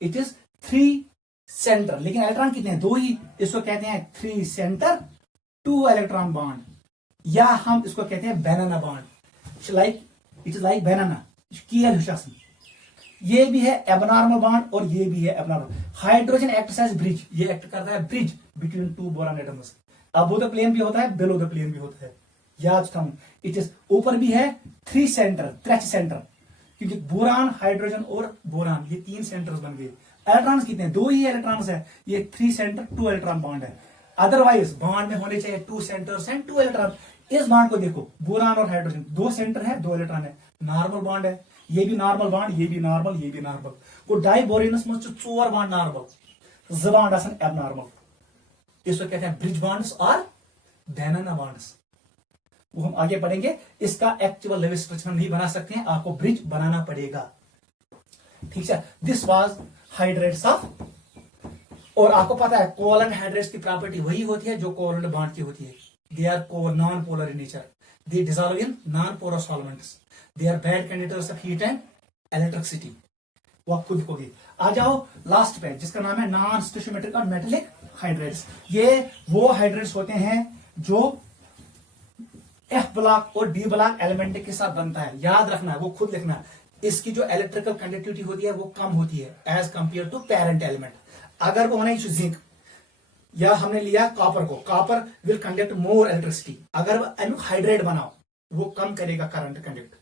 It is 3 centre, लेकिन इलेक्ट्रॉन कितने हैं, 2 ही, इसको कहते हैं 3 सेंटर 2 इलेक्ट्रॉन बॉन्ड, या हम इसको कहते हैं banana bond, like it is like banana कियल शख्स। ये भी है एबनॉर्मल बॉन्ड और ये भी है abnormal. Hydrogen acts as bridge, ये एक्ट करता है bridge between 2 boron atoms. Above the plane भी होता है, बिलो द प्लेन भी होता है, याद रखना। इट इज ऊपर भी है 3 सेंटर, 3 सेंटर, क्योंकि बोरान, हाइड्रोजन और बोरान ये 3 सेंटर्स बन गए। इलेक्ट्रॉन्स कितने हैं, 2 ही इलेक्ट्रॉन्स है, ये 3 सेंटर 2 इलेक्ट्रॉन बॉन्ड है। अदरवाइज बॉन्ड में होने चाहिए 2 सेंटर्स एंड 2 इलेक्ट्रॉन। इस बॉन्ड को देखो, बोरान और हाइड्रोजन 2 सेंटर है, 2 इलेक्ट्रॉन है, नॉर्मल बॉन्ड है, ये भी नॉर्मल बॉन्ड, ये भी नॉर्मल, ये भी नॉर्मल। को डाई बोरेनस में 4 बॉन्ड नॉर्मल, 2 बॉन्ड एबनॉर्मल, इसको कहते हैं ब्रिज बॉन्ड्स और बनाना बॉन्ड्स। वो हम आगे पढ़ेंगे। इसका एक्चुअल लेविस स्ट्रक्चर नहीं बना सकते हैं, आपको ब्रिज बनाना पड़ेगा, ठीक है। दिस वाज हाइड्रेट्स ऑफ, और आपको पता है कोवलेंट हाइड्रेट्स की प्रॉपर्टी वही होती है जो कोवलेंट बॉन्ड की होती है। They are non polar in nature, they dissolve in non porous solvents, they are bad conductors of heat and electricity. वो आप खुद देखोगे। आ जाओ लास्ट पे, जिसका नाम है नॉन स्टोइचियोमेट्रिक और मेटेलिक हाइड्रेट्स। ये वो हाइड्रेट्स होते हैं जो F ब्लॉक और D ब्लॉक एलिमेंट के साथ बनता है, याद रखना है, वो खुद लिखना। इसकी जो इलेक्ट्रिकल कंडक्टिविटी होती है वो कम होती है as compare to parent element. अगर वो होना जिंक, या हमने लिया कॉपर को, copper will conduct more electricity. अगर हाइड्रेट बनाओ वो कम करेगा करंट कंडक्ट,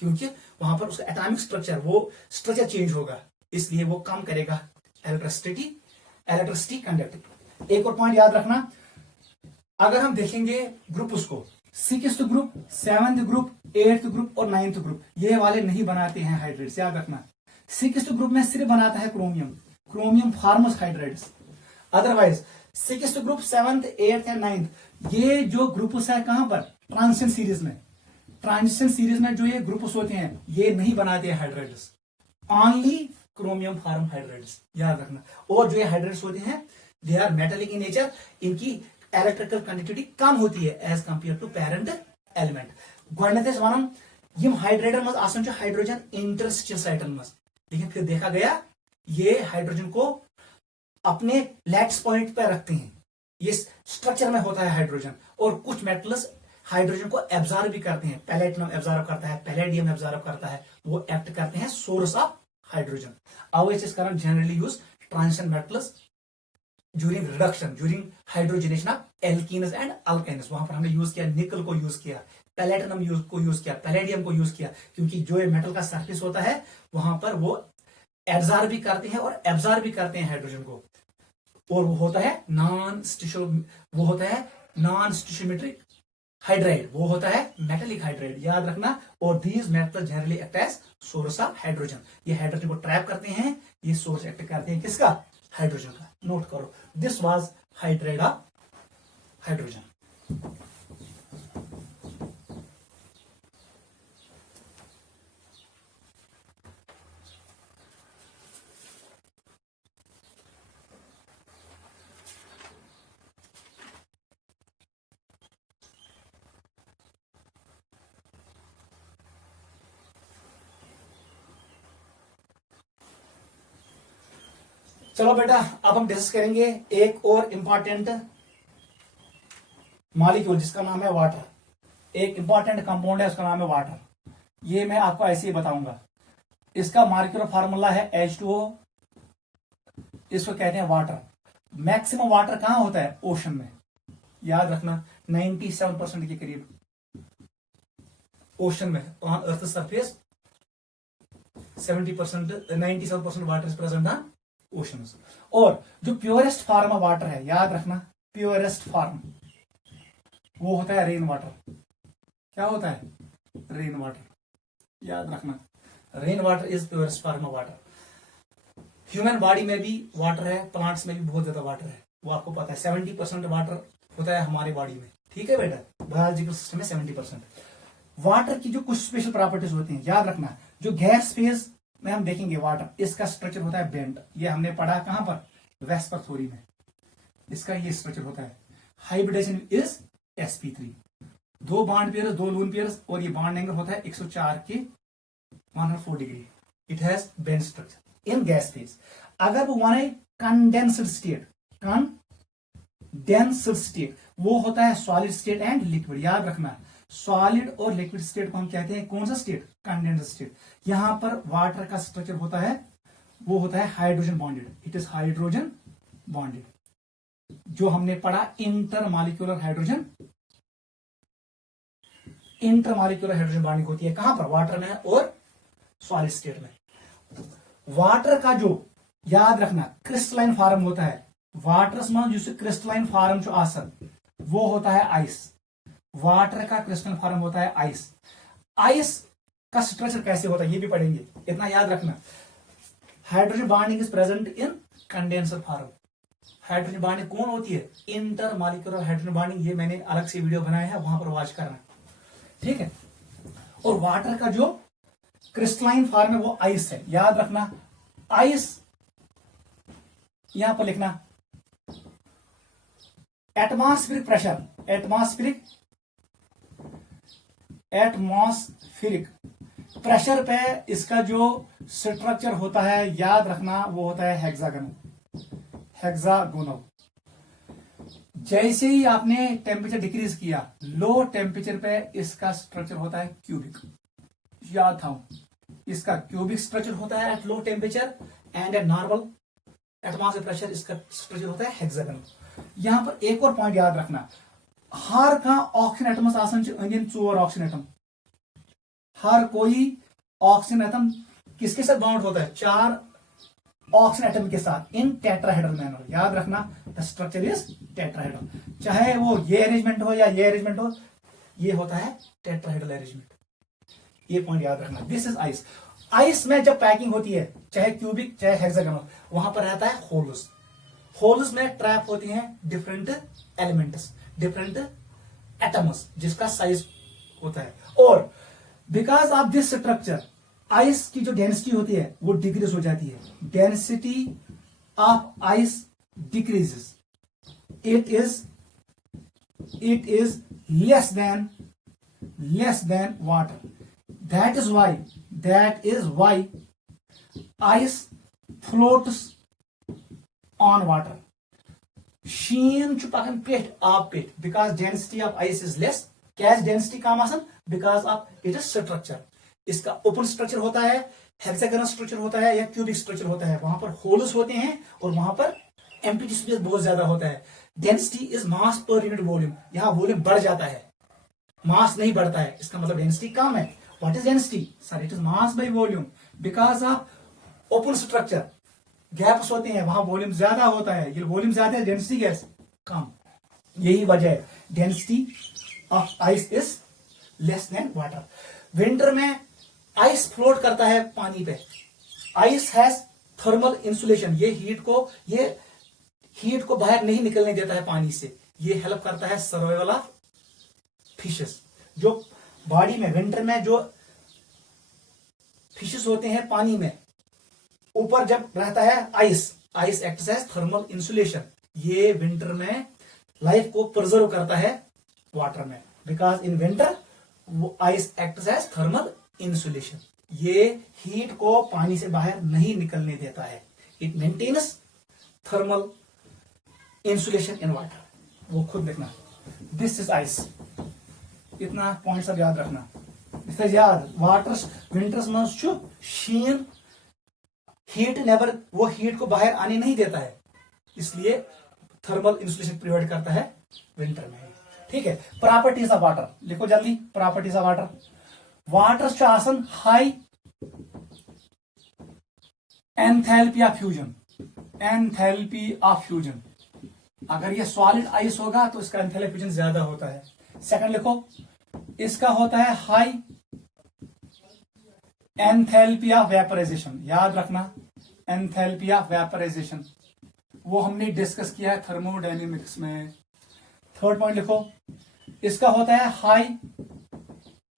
क्योंकि वहां पर उसका एटॉमिक स्ट्रक्चर, वो स्ट्रक्चर चेंज होगा, इसलिए वो कम करेगा इलेक्ट्रिसिटी कंडक्ट। एक और पॉइंट याद रखना, अगर हम देखेंगे ग्रुप उसको 6th group, 7th group, 8th group और 9th ग्रुप, ये वाले नहीं बनाते हैं हाइड्रेट्स, याद रखना। 6th ग्रुप में सिर्फ बनाता है chromium, chromium forms hydrates. Otherwise 6th group, 7th, 8th and 9th ये जो ग्रुप्स है कहां पर, ट्रांजिशन सीरीज में। ट्रांजिशन सीरीज में जो ये ग्रुप्स होते हैं ये नहीं बनाते हैं hydrates, only chromium form hydrates, याद रखना। और जो ये हाइड्रेट्स होते हैं they are metallic in nature, इनकी इलेक्ट्रिकल कंडक्टिविटी कम होती है as compare to parent element. गोडनेस वनम यम हाइड्रेटन मज आसन छ हाइड्रोजन इंटरस्टिशियल साइटन मज, लेकिन फिर देखा गया ये हाइड्रोजन को अपने लैक्स पॉइंट पर रखते हैं, ये स्ट्रक्चर में होता है हाइड्रोजन। और कुछ मेटल्स हाइड्रोजन को एब्जॉर्ब भी करते हैं, पैलेटिनम एब्जॉर्ब करता है, पैलेडियम एब्जॉर्ब करता है, वो एक्ट करते हैं source of hydrogen. always is current generally use transition metals during reduction, during hydrogenation of alkenes and alkynes। वहां पर हमने यूज किया निकल को, यूज किया पैलेटिनम को यूज किया, पैलेडियम को यूज किया, क्योंकि जो मेटल का सरफेस होता है वहां पर वो एब्जॉर्ब भी करते हैं और एब्जॉर्ब भी करते हैं हाइड्रोजन को। और वो होता है नॉन स्टिशियोमेट्रिक हाइड्राइड, वो होता है मेटेलिक हाइड्राइड, याद रखना। और these metals generally act as source of hydrogen, ये हाइड्रोजन को ट्रैप करते हैं, ये सोर्स एक्ट करते हैं किसका, हाइड्रोजन का। नोट करो, this was hydride of hydrogen. चलो बेटा, अब हम डिस्कस करेंगे एक और इंपॉर्टेंट मॉलिक्यूल जिसका नाम है वाटर। एक इंपॉर्टेंट कंपाउंड है, उसका नाम है वाटर। ये मैं आपको ऐसे ही बताऊंगा। इसका मॉलिक्यूलर फार्मूला है H2O, इसको कहते हैं वाटर। मैक्सिमम वाटर कहां होता है, ओशन में, याद रखना। 97% के करीब ओशन में, on earth surface 97% water is present on oceans. और जो प्योरेस्ट फॉर्म ऑफ वाटर है, याद रखना, प्योरेस्ट फॉर्म वो होता है रेन वाटर। क्या होता है, रेन वाटर, याद रखना। Rain water is purest form of water. Human body में भी वाटर है, प्लांट्स में भी बहुत ज्यादा वाटर है, वो आपको पता है। 70% वाटर होता है हमारे बॉडी में, ठीक है बेटा। बायोलॉजिकल सिस्टम में 70%। वाटर की जो कुछ स्पेशल प्रॉपर्टीज होती हैं, याद रखना। जो गैस फेज में हम देखेंगे वाटर, इसका स्ट्रक्चर होता है बेंड। ये हमने पढ़ा कहां पर, वेस्पर थ्योरी में। इसका ये स्ट्रक्चर होता है। Hybridisation is sp3, 2 bond pairs, 2 lone pairs, और ये बॉन्ड एंगल होता है 104 के 104 degree. It has bend structure in gas phase. अगर वो माने कंडेंस्ड स्टेट, वो होता है सॉलिड स्टेट एंड लिक्विड। याद रखना, सॉलिड और लिक्विड स्टेट को हम कहते हैं कौन सा स्टेट, कंडेंस्ड स्टेट। यहां पर वाटर का स्ट्रक्चर होता है, वो होता है hydrogen bonded. It is hydrogen bonded, जो हमने पढ़ा इंटरमॉलिक्यूलर हाइड्रोजन बॉन्डिंग होती है कहां पर, वाटर में और सॉलिड स्टेट में। वाटर का जो, याद रखना, क्रिस्टलाइन फॉर्म होता है। वाटर में जिससे क्रिस्टलाइन फॉर्म जो आसन, वो होता है आइस। वाटर का क्रिस्टलाइन फॉर्म होता है आइस। आइस का स्ट्रक्चर कैसे होता है ये भी पढ़ेंगे, इतना याद रखना। Hydrogen bonding is present in condenser form. Hydrogen bonding कौन होती है, इंटरमॉलिक्यूलर हाइड्रोजन बॉन्डिंग। ये मैंने अलग से वीडियो बनाया है, वहां पर वॉच करना, ठीक है। और वाटर का जो क्रिस्टलाइन फॉर्म है वो आइस है, याद रखना। आइस यहां पर लिखना, एटमॉस्फेरिक प्रेशर, एटमॉस्फेरिक प्रेशर पे इसका जो स्ट्रक्चर होता है, याद रखना, वो होता है हेक्सागोनल। जैसे ही आपने टेम्परेचर डिक्रीज किया, लो टेम्परेचर पे इसका स्ट्रक्चर होता है क्यूबिक। याद था, इसका क्यूबिक स्ट्रक्चर होता है at low temperature and eight normal atmospheric pressure इसका स्ट्रक्चर होता है हेक्सागोनल। यहां पर एक और पॉइंट याद रखना, हर का ऑक्सीजन एटमस आसान 4 ऑक्सीजन एटम। हर कोई ऑक्सीजन एटम किसके साथ बाउंड होता है, 4 ऑक्सीजन एटम के साथ, इन टेट्राहेड्रल मैनर। याद रखना, द स्ट्रक्चर इज टेट्राहेड्रल। चाहे वो ये अरेंजमेंट हो या ये अरेंजमेंट हो, ये होता है टेट्राहेड्रल अरेंजमेंट। ये पॉइंट याद रखना। This is ice. आइस में जब पैकिंग होती है, चाहे क्यूबिक चाहे हेक्सागोनल, वहां पर रहता है होल्स। होल्स में ट्रैप होती हैं डिफरेंट एलिमेंट्स, डिफरेंट एटम्स, जिसका साइज होता है। और because of this structure, ice की जो डेंसिटी होती है वो डिक्रीज हो जाती है। Density of ice decreases, it is less than water. That is why ice floats on water. शीन पकन पेट आप पेट, because density of ice is less. क्या डेंसिटी कम आसान, because of it is structure. इसका ओपन स्ट्रक्चर होता है, हेक्सागोनल स्ट्रक्चर होता है या क्यूबिक स्ट्रक्चर होता है। वहां पर होल्स होते हैं और वहां पर एम्प्टी स्पेस बहुत ज्यादा होता है। Density is mass per unit volume. यहां वॉल्यूम बढ़ जाता है, मास नहीं बढ़ता है, इसका मतलब डेंसिटी कम है। What is density, sir, it is mass by volume. Because of open structure, gaps होते हैं वहां वॉल्यूम ज्यादा होता है, ये वॉल्यूम ज्यादा है, डेंसिटी गैस कम। यही वजह है density of ice is less than water. Winter में आइस फ्लोट करता है पानी पे। आइस हैज थर्मल इंसुलेशन, ये हीट को बाहर नहीं निकलने देता है पानी से। ये हेल्प करता है सर्वाइवल ऑफ फिशेस। जो बॉडी में विंटर में जो फिशेस होते हैं पानी में, ऊपर जब रहता है ice acts as thermal insulation. ये विंटर में लाइफ को प्रिजर्व करता है वाटर में, because in winter ice acts as thermal insulation. ये हीट को पानी से बाहर नहीं निकलने देता है। It maintains thermal insulation in water. वो खुद देखना, दिस इज आइस। इतना पॉइंट सब याद रखना। इससे याद वाटर विंटर्स में शीन हीट नेवर, वो हीट को बाहर आने नहीं देता है, इसलिए थर्मल इंसुलेशन प्रोवाइड करता है विंटर में। ठीक है, प्रॉपर्टीज ऑफ वाटर लिखो जल्दी। Properties of water, water high enthalpy of fusion. Enthalpy of fusion, अगर ये सॉलिड आइस होगा तो इसका एंथैल्पी फ्यूजन ज्यादा होता है। सेकंड लिखो, इसका होता है हाई एंथैल्पी ऑफ वेपराइजेशन। याद रखना, एंथैल्पी ऑफ वेपराइजेशन वो हमने डिस्कस किया है थर्मोडायनेमिक्स में। थर्ड पॉइंट लिखो, इसका होता है हाई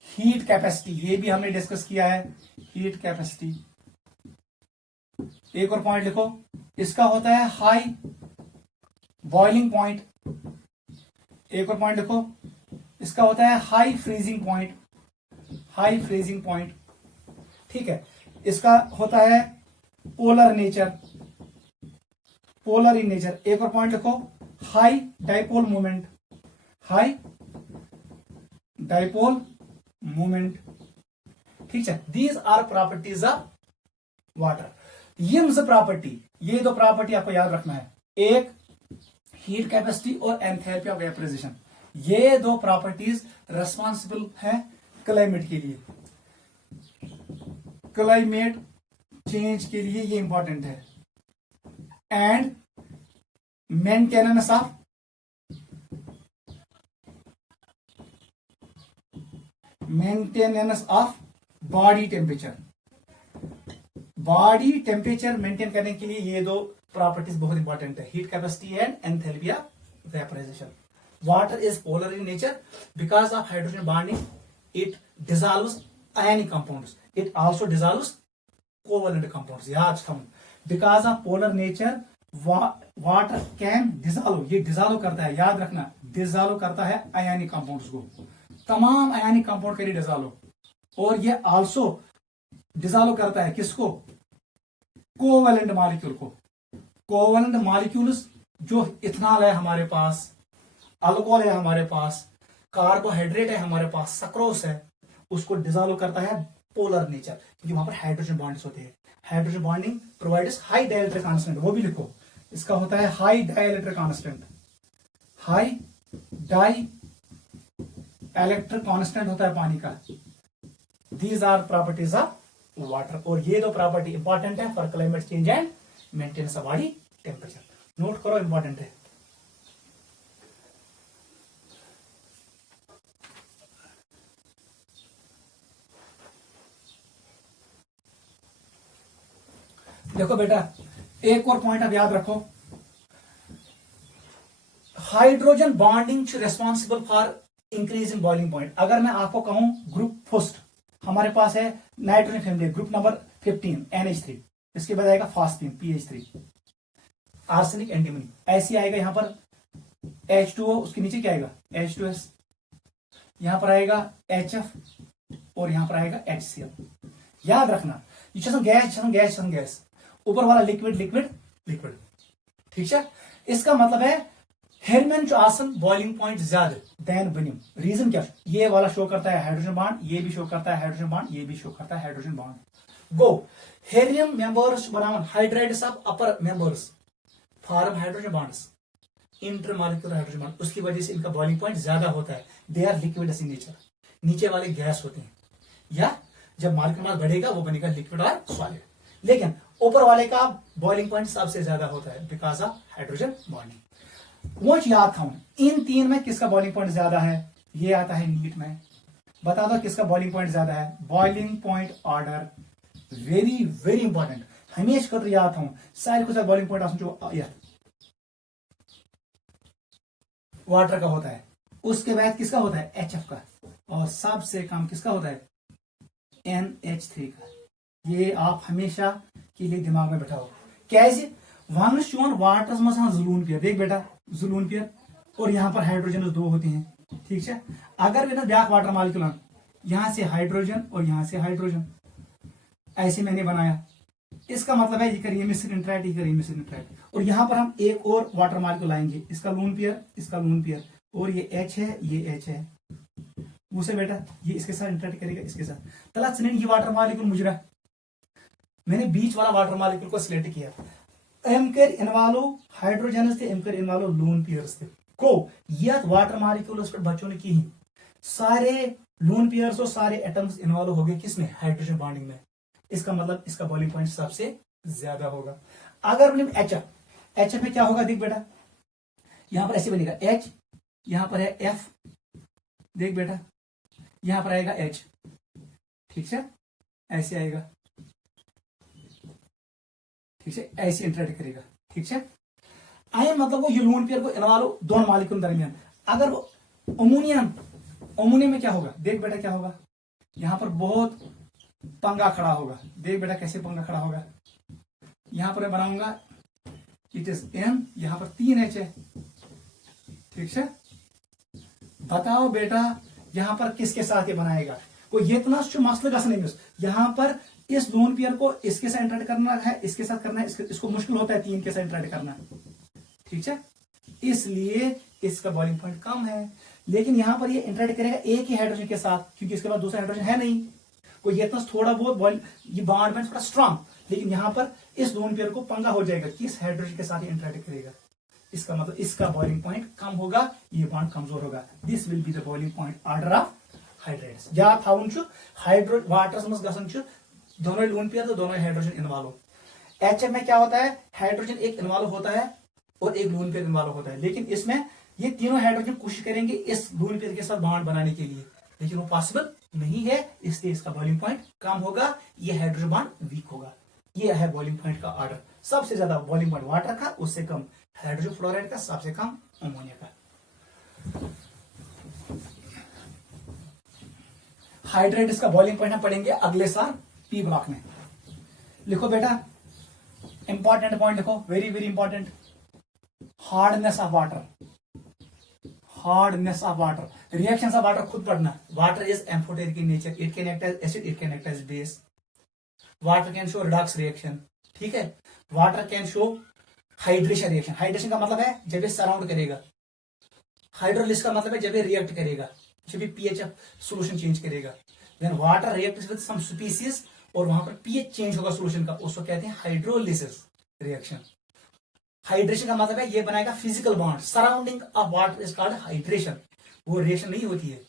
हीट कैपेसिटी। ये भी हमने डिस्कस किया है, हीट कैपेसिटी। एक और पॉइंट लिखो, इसका होता है हाई बॉइलिंग पॉइंट। एक और पॉइंट लिखो, इसका होता है high freezing point. High freezing point, ठीक है। इसका होता है polar nature, polar in nature. एक और पॉइंट लिखो, high dipole movement. High dipole movement, ठीक है। These are properties of water. यम्स प्रॉपर्टी, ये दो प्रॉपर्टी आपको याद रखना है, एक हीट कैपेसिटी और एंथैल्पी ऑफ वेपराइजेशन। ये दो प्रॉपर्टीज रेस्पॉन्सिबल है क्लाइमेट के लिए, क्लाइमेट चेंज के लिए ये इंपॉर्टेंट है। And maintenance of body temperature. Body temperature maintain करने के लिए ये दो प्रॉपर्टीज बहुत इंपॉर्टेंट है, heat capacity and enthalpy of vaporisation. Water is polar in nature because of hydrogen bonding. It dissolves ionic compounds. It also dissolves covalent compounds. याद रखना, because of polar nature water can dissolve, ये dissolve करता है, याद रखना, dissolve करता है ionic compounds को, तमाम ionic compound के लिए dissolve। और ये also dissolve करता है किसको? covalent molecule को। covalent molecules जो इथेनॉल है हमारे पास, अल्कोहल है हमारे पास, कार्बोहाइड्रेट है हमारे पास, सक्रोस है, उसको डिसॉल्व करता है पोलर नेचर, क्योंकि वहां पर हाइड्रोजन बॉन्ड्स होते हैं। Hydrogen bonding provides high dielectric constant, वो भी लिखो। इसका होता है high dielectric constant. High dielectric constant होता है पानी का। These are properties of water. और ये दो प्रॉपर्टी इंपॉर्टेंट है for climate change and maintenance of body temperature. Note करो, इंपॉर्टेंट है। देखो बेटा, एक और पॉइंट आप याद रखो, hydrogen bonding responsible for increase in boiling point. अगर मैं आपको कहूं ग्रुप फर्स्ट हमारे पास है nitrogen family, group number 15 NH3, इसके बाद आएगा फास्फीन PH3, आर्सेनिक एंटीमनी, ऐसी आएगा। यहां पर H2O, उसके नीचे क्या आएगा H2S, यहां पर आएगा HF और यहां पर आएगा HCl। याद रखना, गैस, ऊपर वाला लिक्विड लिक्विड लिक्विड, ठीक है। इसका मतलब है हेरमैन जो आसन बॉइलिंग पॉइंट ज्यादा देन बनिम। रीजन क्या? ये वाला शो करता है हाइड्रोजन बॉन्ड, ये भी शो करता है हाइड्रोजन बॉन्ड, ये भी शो करता है हाइड्रोजन बॉन्ड। गो हेरियम मेंबर्स बनावन hydrides of upper members form hydrogen bonds, intermolecular hydrogen bond. उसकी वजह से इनका बॉइलिंग पॉइंट ज्यादा होता है। They are liquids in nature, नीचे वाले गैस होते हैं, या जब मॉलिक्यूल मास बढ़ेगा वो बनेगा लिक्विड और सॉलिड। लेकिन ऊपर वाले का बॉइलिंग पॉइंट सबसे ज्यादा होता है बिकॉज ऑफ हाइड्रोजन बॉन्डिंग। वो याद था इन तीन में किसका बॉइलिंग पॉइंट ज्यादा है, ये आता है नीट में। बता दो किसका बॉइलिंग पॉइंट ज्यादा है। Boiling point order very very important, हमेशा खतर याद था सारे कुछ बॉइलिंग पॉइंट वाटर का होता है, उसके बाद किसका होता है HF का, और सबसे कम किसका होता है NH3 का। ये आप हमेशा के लिए दिमाग में बैठाओ। कैसे वन चोन वाटरस मज जलून पेयर, देख बेटा जलून पेयर, और यहाँ पर हाइड्रोजन दो होते हैं, ठीक है। अगर वे ब्याक वाटर मॉलिक्यूल यहां से हाइड्रोजन और यहां से हाइड्रोजन ऐसे मैंने बनाया, इसका मतलब है ये करिए मिश्र इंट्रैक्ट, ये करिए मिश्र इंट्रैक्ट, और यहां पर हम एक और वाटर मॉलिक्यूल लाएंगे, इसका लोन पेयर, इसका लोन पेयर, और ये H है, ये H है, उसे बेटा ये इसके साथ इंटरेक्ट करेगा, इसके साथ तला ये वाटर मॉलिक्यूल मुजरा, मैंने बीच वाला वाटर मॉलिक्यूल को सिलेक्ट किया। एमकर इनवालो हाइड्रोजन थे, एमकर इनवालो लोन पेयर्स थे को यह वाटर मॉलिक्यूल पर बच्चों ने की सारे लोन पेयर्स और सारे एटम्स इन्वॉल्व हो गए किसमें, हाइड्रोजन बॉन्डिंग में। इसका मतलब इसका बॉइलिंग पॉइंट सबसे ज्यादा होगा। अगर HF में क्या होगा, देख बेटा यहां पर ऐसे बनेगा H, यहां पर है F, देख बेटा यहां पर आएगा H, ठीक है, ऐसे आएगा, ठीक है, ऐसे इंटरेक्ट करेगा, ठीक है। आए मतलब वो ये लोन पेयर को इन्वॉल्व दोनों मॉलिक्यूल दरमियान। अगर वो अमोनियम में क्या होगा, देख बेटा क्या होगा, यहां पर बहुत पंगा खड़ा होगा, देख बेटा कैसे पंगा खड़ा होगा। यहां पर मैं बनाऊंगा इट इज M, यहां पर 3 H है, ठीक है। बताओ बेटा यहां पर किसके साथ ये बनाएगा, कोई ये इतना मसला नहीं, यहां पर इस लोन पेयर को इसके साथ इंटरेक्ट करना है, इसके साथ करना है, इसको मुश्किल होता है 3 के साथ इंटरेक्ट करना, ठीक है, इसलिए इसका बॉइलिंग पॉइंट कम है। लेकिन यहां पर ये इंटरेक्ट करेगा एक ही हाइड्रोजन के साथ, क्योंकि इसके बाद दूसरा हाइड्रोजन है नहीं, कोई ये इतना थोड़ा बहुत ये बॉन्ड में थोड़ा स्ट्रांग, लेकिन यहां पर इस लोन पेयर को पंगा हो जाएगा कि इस हाइड्रोजन के साथ इंटरेक्ट करेगा, इसका मतलब इसका बॉइलिंग पॉइंट कम होगा, ये बॉन्ड कमजोर होगा। This will be the boiling point order of hydrates. या थाउन हाइड्रो वाटर्स मज गसन दोनों लोन पेयर तो दोनों हाइड्रोजन इन्वॉल्व। HF में क्या होता है, हाइड्रोजन एक इन्वॉल्व होता है और एक लोन पेयर इन्वॉल्व होता है, लेकिन इसमें ये तीनों हाइड्रोजन कोशिश करेंगे इस लोन पेयर के साथ बॉन्ड बनाने के लिए, लेकिन वो पॉसिबल नहीं है, इसलिए इसका बॉइलिंग पॉइंट कम होगा, ये हाइड्रोजन बॉन्ड वीक होगा। ये है बॉइलिंग पॉइंट का ऑर्डर, सबसे ज्यादा बॉइलिंग पॉइंट वाटर का, उससे कम हाइड्रोजन फ्लोराइड का, सबसे कम अमोनिया का। हाइड्रेट्स का बॉइलिंग पॉइंट हम पढ़ेंगे अगले साल P ब्लॉक में। लिखो बेटा इंपॉर्टेंट पॉइंट लिखो, very very important, hardness of water, hardness of water, reactions of water खुद पढ़ना। Water is amphoteric in nature, it can act as acid, it can act as base. Water can show redox reaction, ठीक है। Water can show hydration reaction, hydration का मतलब है जब ये surround करेगा, हाइड्रोलिसिस का मतलब है जब ये रिएक्ट करेगा, जब ये pH सोल्यूशन चेंज करेगा। Then water reacts with some species और वहां पर pH चेंज होगा सोल्यूशन का, उसको कहते हैं हाइड्रोलिसिस रिएक्शन। हाइड्रेशन का मतलब है ये बनाएगा physical bond, surrounding of water is called hydration, वो रिएक्शन नहीं होती है।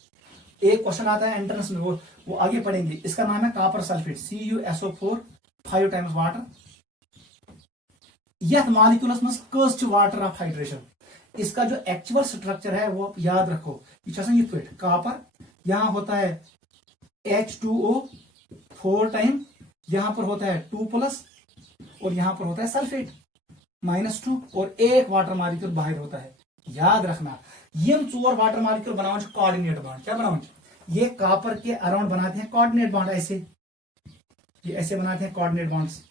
एक क्वेश्चन आता है एंट्रेंस में, वो आगे पढ़ेंगे, इसका नाम है copper sulphate, CuSO4 5 times water. यह मॉलिक्यूलस में कस्ट वाटर ऑफ हाइड्रेशन, इसका जो एक्चुअल स्ट्रक्चर है वो याद रखो, ये कॉपर, यहां होता है H2O 4 टाइम, यहां पर होता है 2+ और यहां पर होता है सल्फेट -2 और एक वाटर मॉलिक्यूल बाहर होता है। याद रखना यम 4 वाटर मॉलिक्यूल बनाओ कोऑर्डिनेट बॉन्ड, क्या बनाओ, ये कॉपर के अराउंड बनाते हैं कोऑर्डिनेट बॉन्ड, ऐसे ये ऐसे बनाते हैं कोऑर्डिनेट बॉन्ड्स।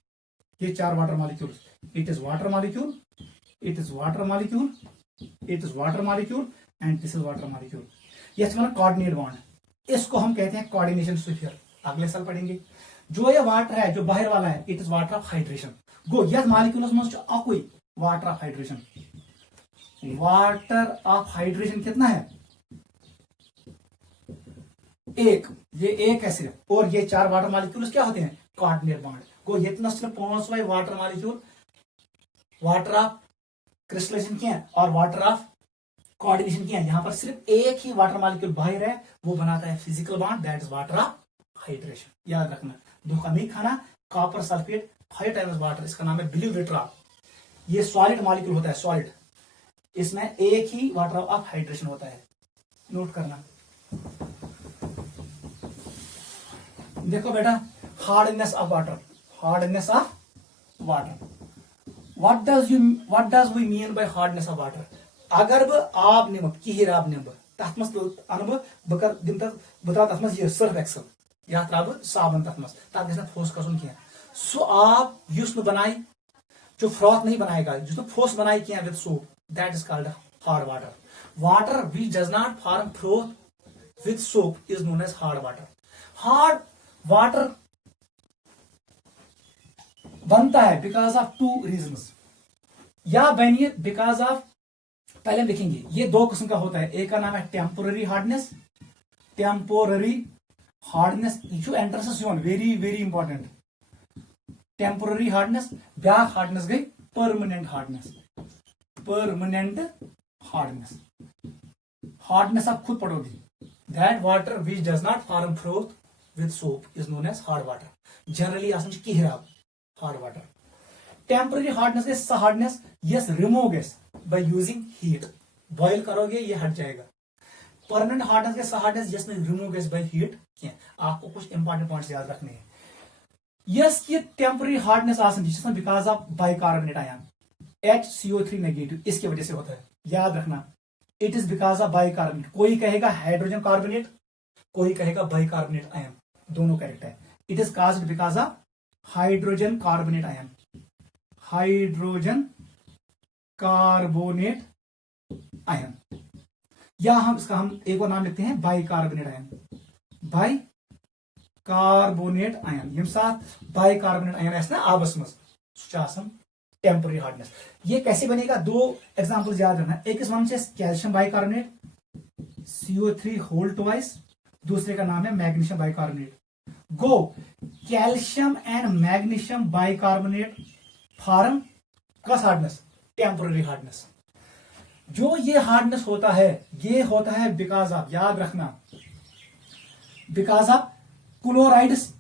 ये 4 water molecule, it is water molecule, it is water molecule, it is water molecule and this is water molecule. ये कोऑर्डिनेट बॉन्ड, इसको हम कहते हैं कोऑर्डिनेशन स्फीयर, अगले साल पढ़ेंगे। जो ये वाटर है जो बाहर वाला है, it is water of hydration. गो यह मॉलिक्यूल्स में कोई water of hydration, water of hydration कितना है, एक, ये एक है सिर्फ, और ये 4 वाटर मॉलिक्यूल्स क्या होते हैं, कोऑर्डिनेट बॉन्ड। को इतना सिर्फ 5 water molecule water of crystallisation किया और वाटर ऑफ कोऑर्डिनेशन किया, यहां पर सिर्फ एक ही वाटर मॉलिक्यूल बाहर है, वो बनाता है physical bond, that is water of hydration. याद रखना, धोखा नहीं खाना, कॉपर सल्फेट 5 टाइम्स वाटर, इसका नाम है ब्लू विट्रा। ये सॉलिड मॉलिक्यूल होता है, सॉलिड, इसमें एक ही वाटर ऑफ हाइड्रेशन होता है, नोट करना। देखो बेटा, hardness of water, hardness of water, what does we mean by hardness of water. अगर बह आब निम किहिर आब निम तथ मज अन बह तथ मज सर्फ एक्सल, या त्रा बह साबन तथ मज, तथ गस फोस गसुन कह, सो आब युस न बनाए, जो फ्रॉथ नहीं बनाएगा, जो फोस बनाए कह with soap, that is called hard water. Water which does not form froth with soap is known as hard water. Hard water बनता है बिकॉज ऑफ 2 रीजंस, या बनिए बिकॉज ऑफ, पहले हम लिखेंगे ये 2 किस्म का होता है, एक का नाम है टेम्पोररी हार्डनेस, टेम्पोररी हार्डनेस, यह entrance very very important, temporary hardness, ब्या हार्डनेस गई permanent hardness, permanent hardness, hardness आप खुद पढ़ोगी, that water which does not form froth with soap is known as hard water. Generally आसान किहराब hard water. Temporary hardness गई स hardness यस रिमूव गस बाय यूजिंग हीट, बॉयल करोगे ये हट जाएगा। परमानेंट हार्डनेस गई स हार्डनेस यस रिमूव गस बाय हीट, आपको कुछ इंपॉर्टेंट पॉइंट्स याद रखने हैं। यस ये टेम्पररी हार्डनेस आसान because of bicarbonate ion HCO3 negative, इसकी वजह से होता है, याद रखना, it is because of bicarbonate. कोई कहेगा हाइड्रोजन कार्बोनेट, कोई कहेगा बाइकार्बोनेट आयन, दोनों करेक्ट है। It is caused because of hydrogen carbonate ion, hydrogen carbonate ion, या हम एक और नाम लिखते हैं bicarbonate ion, bicarbonate ion, यम साथ बाइकार्बोनेट आयन आस ना आबस मज टेम्पररी हार्डनेस। ये कैसे बनेगा, 2 एग्जांपल्स याद रखना, एक वन से calcium bicarbonate CO3 whole twice, दूसरे का नाम है मैग्नीशियम बाइकार्बोनेट। गो calcium and magnesium bicarbonate form कस हार्डनेस, टेम्पररी हार्डनेस। जो ये हार्डनेस होता है, ये होता है बिकॉज ऑफ, याद रखना, because of chlorides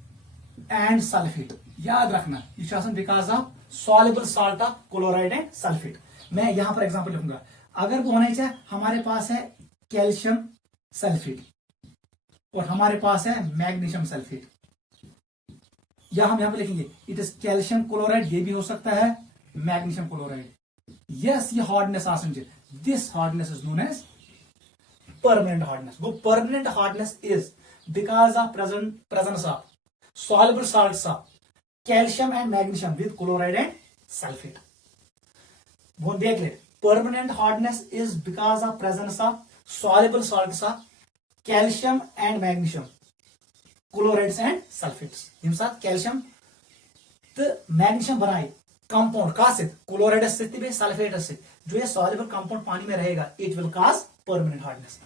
and sulphate, याद रखना, because of soluble salt of chloride and sulphate. मैं यहां पर एग्जांपल लिखूंगा, अगर वो होना चाहिए हमारे पास है कैल्शियम सल्फेट और हमारे पास है मैग्नीशियम सल्फेट, या हम यहां पर लिखेंगे इट इज कैल्शियम क्लोराइड, ये भी हो सकता है मैग्नीशियम क्लोराइड। यस ये हार्डनेस आसन, this hardness is known as permanent hardness. वो permanent hardness is because of presence of soluble salts of calcium and magnesium with chloride and sulfate. वो देख ले, permanent hardness is because of presence of soluble salts of calcium and magnesium, chlorides and sulfates। यम साथ calcium तो magnesium बनाए compound का से chloride से sulphate से, जो ये सॉल्युबल कंपाउंड पानी में रहेगा, it will cause permanent hardness.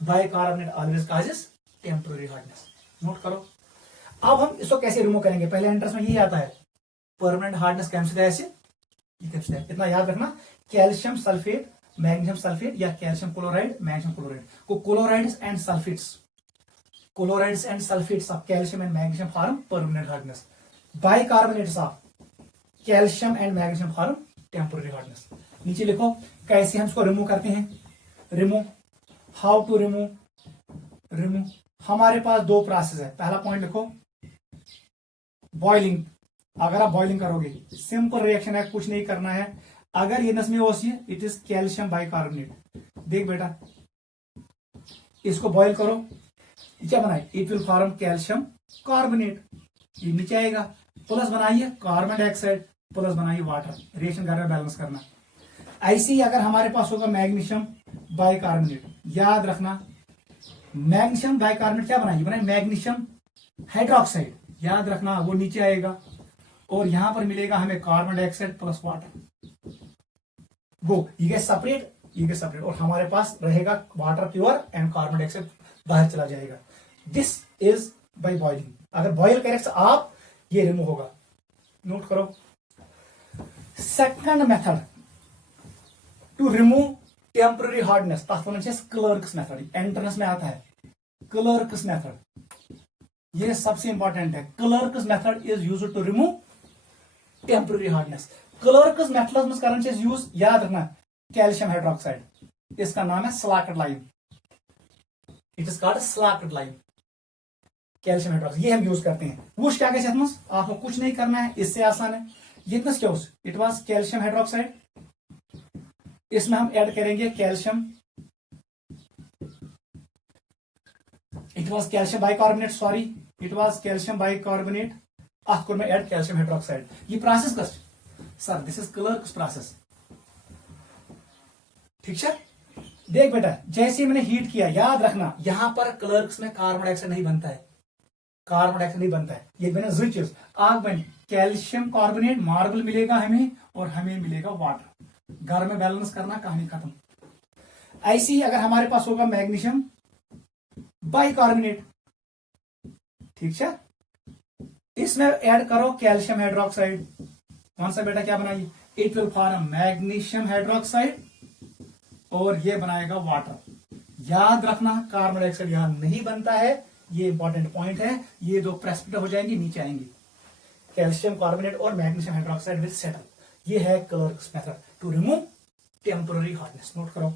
Bicarbonate always causes temporary hardness, note करो। अब हम इसको कैसे रिमूव करेंगे, पहले एंट्रेंस में यही आता है, परमानेंट हार्डनेस कैसे, इतना याद रखना, कैल्शियम सल्फेट मैग्नीशियम सल्फेट या कैल्शियम क्लोराइड मैग्नीशियम क्लोराइड को chlorides and sulphates of calcium and magnesium form permanent hardness, bicarbonates of calcium and magnesium form temporary hardness. नीचे लिखो कैसे हम इसको रिमूव करते हैं, रिमूव, हाउ टू रिमूव। हमारे पास 2 प्रोसेस है, पहला पॉइंट लिखो बॉइलिंग। अगर आप बॉइलिंग करोगे, सिंपल रिएक्शन है, कुछ नहीं करना है। अगर ये नस्में होती है, इट इज कैल्शियम बाइकार्बोनेट। देख बेटा, इसको बॉइल करो, क्या बनाए, it will form calcium carbonate, ये नीचे आएगा, प्लस बनाइए कार्बन डाइऑक्साइड, प्लस बनाइए वाटर, रिएक्शन घर में बैलेंस करना। ऐसे ही अगर हमारे पास होगा मैग्नीशियम बाइकार्बोनेट, याद रखना, मैग्नीशियम बाइकार्बोनेट क्या बनाइए, बनाए मैग्नीशियम हाइड्रोक्साइड, याद रखना, वो नीचे आएगा और यहां पर मिलेगा हमें कार्बन डाइऑक्साइड प्लस वाटर। वो ये गए सेपरेट, ये गए सेपरेट, और हमारे पास रहेगा water pure and carbon dioxide बाहर चला जाएगा। This is by boiling. अगर बॉयल करें तो आप ये रिमूव होगा, नोट करो। Second method to remove temporary hardness, Clark's method, entrance में आता है क्लर्क्स मेथड, ये सबसे इंपॉर्टेंट है। Clark's method is used to remove temporary hardness. Clark's methods में करन यूज, याद रखना, कैल्शियम हाइड्रोक्साइड, इसका नाम है slaked lime, it is called slaked lime, calcium hydroxide, ये हम यूज करते हैं। वो क्या कहते हैं, आपको कुछ नहीं करना है, इससे आसान है। ये क्या, इट वाज कैल्शियम हाइड्रोक्साइड, इसमें हम ऐड करेंगे calcium, it was calcium bicarbonate, sorry it was calcium bicarbonate, अथ कोर में ऐड कैल्शियम हाइड्रोक्साइड। ये प्रोसेस कस सर, दिस इज क्लर्क्स प्रोसेस, ठीक है। देख बेटा, जैसे मैंने हीट किया, याद रखना यहां पर क्लर्क्स में कार्बन डाइऑक्साइड नहीं बनता है, कार्बन डाइऑक्साइड नहीं बनता है, ये बने चीज आग बन, कैल्शियम कार्बोनेट मार्बल मिलेगा हमें, और हमें मिलेगा वाटर। घर में बैलेंस करना, कहानी खत्म। ऐसे ही अगर हमारे पास होगा मैग्नीशियम बाइकार्बोनेट, ठीक है, इसमें ऐड करो कैल्शियम हाइड्रोक्साइड, कौन सा बेटा क्या बनाइए, it will form magnesium hydroxide, और ये बनाएगा वाटर। याद रखना कार्बन डाइऑक्साइड यहां नहीं बनता है, ये इंपॉर्टेंट पॉइंट है। ये दो प्रेसिपिटेट हो जाएंगे, नीचे आएंगे, कैल्शियम कार्बोनेट और मैग्नीशियम हाइड्रोक्साइड विल सेटल। ये है Clark's method to remove temporary hardness. Note करो।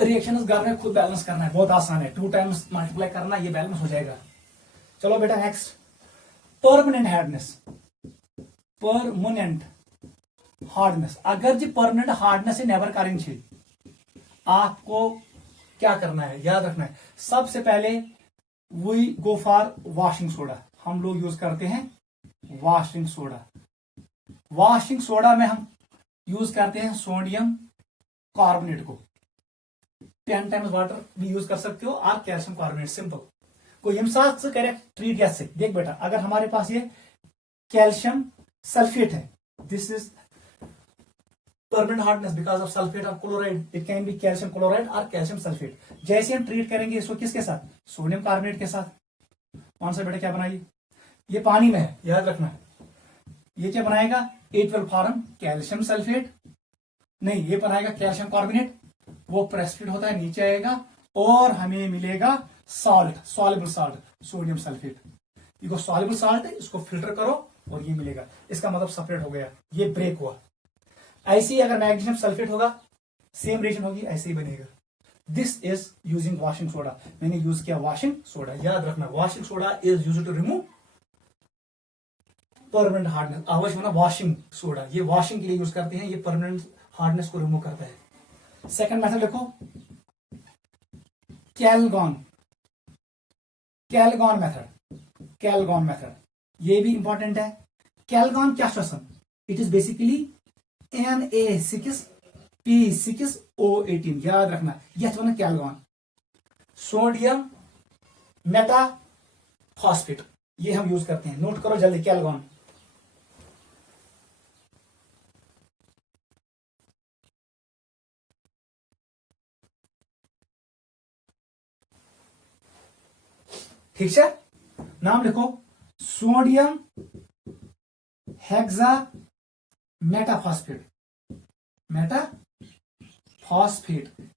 रिएक्शन घर में खुद बैलेंस करना है, बहुत आसान है, 2 टाइम्स मल्टीप्लाई करना, ये बैलेंस हो जाएगा। चलो बेटा next, permanent hardness, permanent hardness. अगर जी परमानेंट हार्डनेस से नेवर करेंगे, आपको क्या करना है, याद रखना है, सबसे पहले we go for washing soda, हम लोग यूज करते हैं वॉशिंग सोडा। वॉशिंग सोडा में हम यूज करते हैं सोडियम कार्बोनेट को, 10 टाइम्स वाटर भी यूज कर सकते हो, और कैल्शियम कार्बोनेट, सिंपल। को यम साथ से करेक्ट ट्रीट कैसे, देख बेटा, अगर हमारे पास ये कैल्शियम सल्फेट है, this is permanent hardness because of sulphate of chloride, it can be calcium chloride और कैल्शियम सल्फेट। जैसे हम ट्रीट करेंगे इसको किसके साथ, सोडियम कार्बोनेट के साथ, कौन सा बेटा क्या बनाइए, ये पानी में है, याद रखना है, ये क्या बनाएगा, it will form calcium sulphate, नहीं ये बनाएगा कैल्शियम कार्बोनेट, वो प्रेसिपिटेट होता है, नीचे आएगा, और हमें मिलेगा salt, soluble salt, sodium sulphate. ये सॉल्युबल सॉल्ट है, इसको फिल्टर करो और ये मिलेगा, इसका मतलब सेपरेट हो गया, ये ब्रेक हुआ। ऐसे ही अगर मैग्नीशियम सल्फेट होगा, सेम रिएक्शन होगी, ऐसे ही बनेगा। This is using washing soda, मैंने यूज किया वॉशिंग सोडा, याद रखना washing soda is used to remove permanent hardness. आवश्यक ना वॉशिंग सोडा, ये वॉशिंग के लिए यूज करते हैं, ये परमानेंट हार्डनेस को रिमूव करता है। सेकंड मेथड देखो, कैलगॉन, कैलगॉन मेथड, कैलगॉन मेथड, ये भी इंपॉर्टेंट है। कैलगॉन क्या श्वसन, इट इज बेसिकली Na6P6O18, याद रखना, यह वन कैलगॉन, सोडियम मेटा फॉस्फेट, ये हम यूज करते हैं, नोट करो जल्दी, कैलगॉन। ठीक है, नाम लिखो, सोडियम हेक्सा मेटाफॉस्फेट, मेटाफॉस्फेट,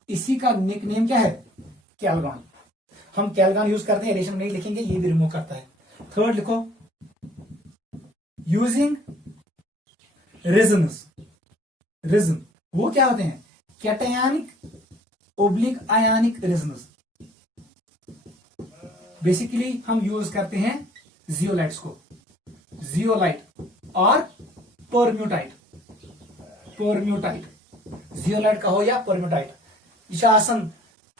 इसी का निक नेम क्या है, कैलगॉन। हम कैलगॉन यूज करते हैं, रेशम नहीं लिखेंगे, ये भी रिमूव करता है। थर्ड लिखो, यूजिंग रेजन्स, रिजन वो क्या होते हैं, कैटायनिक ओब्लिक आयनिक रेजन्स। बेसिकली हम यूज करते हैं जियोलाइट्स को, जियोलाइट और परम्यूटाइट, परम्यूटाइट, जियोलाइट का हो या परम्यूटाइट, आसन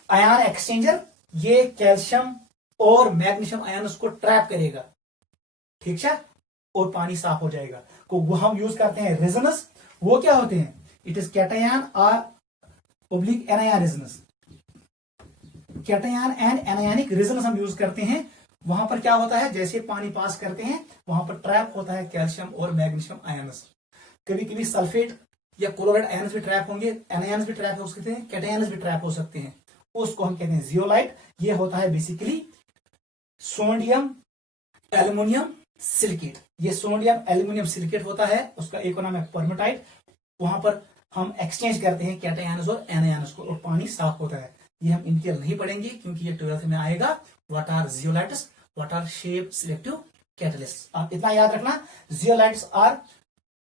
आयन एक्सचेंजर, ये कैल्शियम और मैग्नीशियम आयन्स को ट्रैप करेगा, ठीक है, और पानी साफ हो जाएगा। को वो हम यूज करते हैं रेजोनेंस, वो क्या होते हैं, इट इज कैटायन और oblique anion resonance, cation and anionic resonance हम यूज करते हैं। वहां पर क्या होता है, जैसे पानी पास करते हैं वहां पर ट्रैप होता है कैल्शियम और मैग्नीशियम आयन्स, कभी कभी सल्फेट या क्लोराइड आयन्स भी ट्रैप होंगे, एनायन्स भी ट्रैप हो सकते हैं, कैटायन्स भी ट्रैप हो सकते हैं, उसको हम कहते हैं जियोलाइट। ये होता है बेसिकली सोडियम एल्युमिनियम सिलिकेट, ये सोडियम एल्युमिनियम सिलिकेट होता है, उसका एक नाम है परमेटाइट। वहां पर हम एक्सचेंज करते हैं कैटायंस और एनायंस को, और पानी साफ होता है। ये हम इन डिटेल नहीं पढ़ेंगे क्योंकि ये 12th में आएगा। What are zeolites, what are shape selective catalyst. आप इतना याद रखना, zeolites are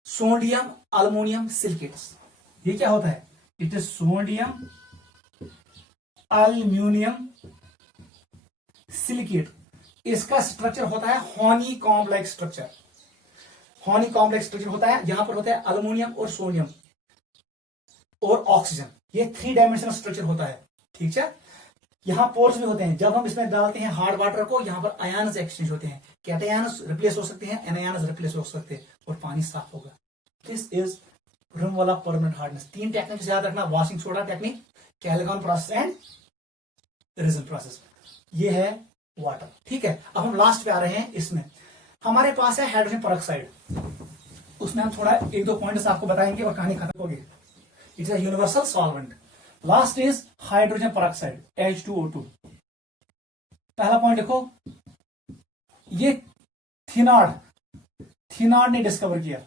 sodium aluminium silicates. ये क्या होता है? It is sodium aluminium silicate. इसका स्ट्रक्चर होता है honey complex structure. Honey complex structure होता है, यहां पर होता है अल्मोनियम और सोडियम और ऑक्सीजन। ये 3 डायमेंशनल स्ट्रक्चर होता है, ठीक है। यहां पोर्स भी होते हैं, जब हम इसमें डालते हैं हार्ड वाटर को, यहां पर आयन्स एक्सचेंज होते हैं, कैटायन्स रिप्लेस हो सकते हैं, एनायन्स रिप्लेस हो सकते हैं, और पानी साफ होगा। दिस इज रूम वाला परमानेंट हार्डनेस। 3 टेक्निक याद रखना, washing soda technique, Calgon process and resin process. ये है वाटर, ठीक है। अब हम लास्ट पे आ रहे हैं। इसमें हमारे पास है हाइड्रोजन पेरोक्साइड। उसमें हम थोड़ा 1-2 पॉइंट्स आपको बताएंगे और कहानी खत्म होगी। It's a universal solvent. Last is hydrogen peroxide, H2O2। पहला पॉइंट देखो, ये थिनार्ड ने डिस्कवर किया।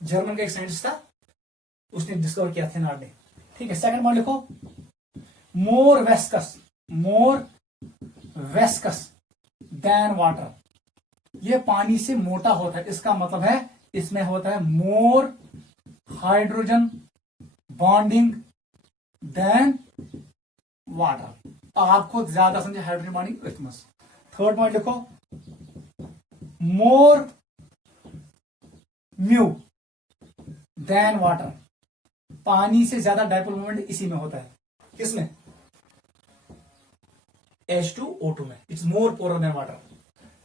जर्मन का एक साइंटिस्ट था, उसने डिस्कवर किया, थिनार्ड ने, ठीक है। सेकंड पॉइंट देखो, मोर वेस्कस देन वाटर। ये पानी से मोटा होता है, इसका मतलब है इसमें होता है more hydrogen bonding than water. आपको ज्यादा समझे हाइड्रोजन बॉन्डिंग लिथमस। थर्ड पॉइंट लिखो, मोर म्यू देन वाटर। पानी से ज्यादा डाइपोल मोमेंट इसी में होता है, किसमें? H2O2 में। It's more polar than water.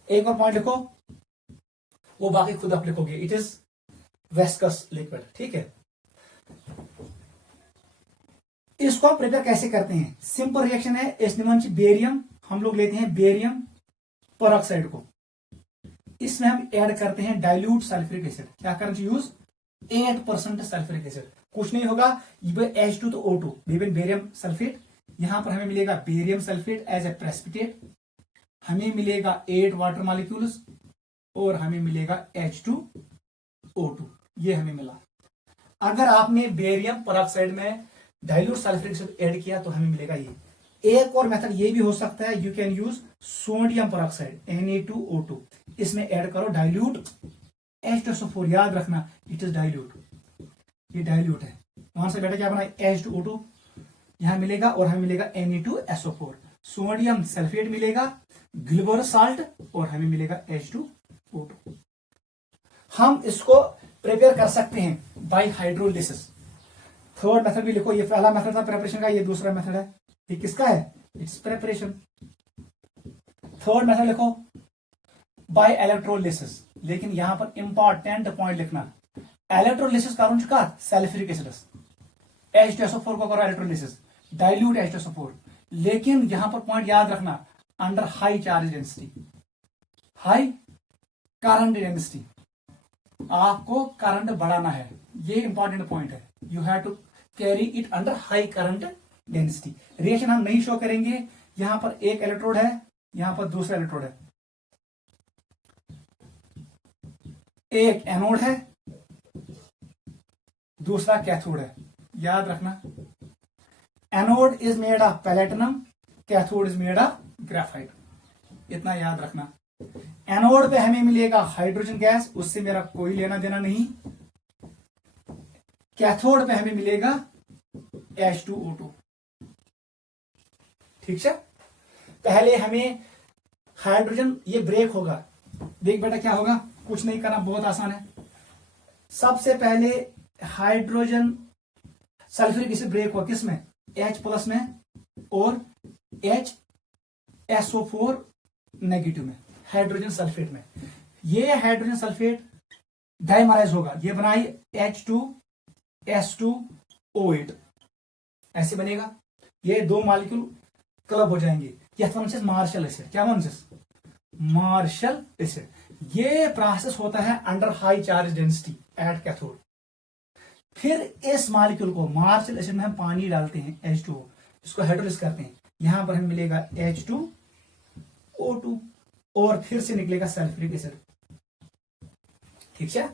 एक और पॉइंट लिखो, वो बाकी खुद आप लिखोगे। इट इज वेस्कस लिक्विड, ठीक है। इसको आप प्रिपेयर कैसे करते हैं? सिंपल रिएक्शन है, एस्निमंच बेरियम। हम लोग लेते हैं बेरियम पेरोक्साइड को, इसमें हम ऐड करते हैं डाइल्यूट सल्फ्यूरिक एसिड। क्या करना चाहिए? Use 8% sulphuric acid. कुछ नहीं होगा, H2O2 बेरियम सल्फेट। यहां पर हमें मिलेगा barium sulphate as a precipitate, हमें मिलेगा 8 वाटर मॉलिक्यूल्स, और हमें मिलेगा H2O2। ये हमें मिला। अगर आपने बेरियम पेरोक्साइड में डाइल्यूट सल्फ्यूरिक एसिड ऐड किया तो हमें मिलेगा ये। एक और मेथड ये भी हो सकता है, you can use sodium peroxide Na2O2। इसमें ऐड करो डाइल्यूट H2SO4। याद रखना, इट इज डाइल्यूट, ये डाइल्यूट है। वहां से बेटा क्या बना, H2O2 यहां मिलेगा, और हमें मिलेगा Na2SO4। सोडियम सल्फेट मिलेगा, गिल्बर साल्ट, और हमें मिलेगा H2O2। हम इसको प्रिपेयर कर सकते हैं बाय हाइड्रोलिसिस। थर्ड मेथड भी लिखो, ये पहला मेथड था प्रिपरेशन का, ये दूसरा मेथड है। ये किसका है? It's preparation. थर्ड मेथड लिखो बाय इलेक्ट्रोलिसिस। लेकिन यहां पर इंपॉर्टेंट पॉइंट लिखना, इलेक्ट्रोलिसिस करूं का सल्फ्यूरिक एसिड H2SO4 को करो इलेक्ट्रोलिसिस, डाइल्यूट H2SO4। लेकिन यहां पर पॉइंट याद रखना, under high charge density, high current density. आपको करंट बढ़ाना है, ये इंपॉर्टेंट पॉइंट है। You have to carry it under high current density. Reaction हम नहीं शो करेंगे। यहां पर एक इलेक्ट्रोड है, यहां पर दूसरा इलेक्ट्रोड है, एक एनोड है, दूसरा कैथोड है। याद रखना, anode is made of platinum, cathode is made of graphite. इतना याद रखना। एनोड पे हमें मिलेगा हाइड्रोजन गैस, उससे मेरा कोई लेना देना नहीं। कैथोड पे हमें मिलेगा H2O2, ठीक है। पहले हमें हाइड्रोजन, ये ब्रेक होगा। देख बेटा क्या होगा, कुछ नहीं करना, बहुत आसान है। सबसे पहले हाइड्रोजन सल्फ्यूरिक एसिड ब्रेक हुआ, किसमें? H+ में, और HSO4 नेगेटिव में, हाइड्रोजन सल्फेट में। ये हाइड्रोजन सल्फेट डाइमराइज होगा, ये बनाई H2S2O8, ऐसे बनेगा। ये 2 मॉलिक्यूल क्लब हो जाएंगे, ये मार्शल एसिड। क्या मार्शल एसिड। ये प्रोसेस होता है under high charge density at cathode. फिर इस मॉलिक्यूल को मार्शल एसिड में हम पानी डालते हैं H2O, इसको हाइड्रोलिसिस करते हैं। यहां पर हमें मिलेगा H2O2, और फिर से निकलेगा सल्फ्यूरिक एसिड, ठीक है।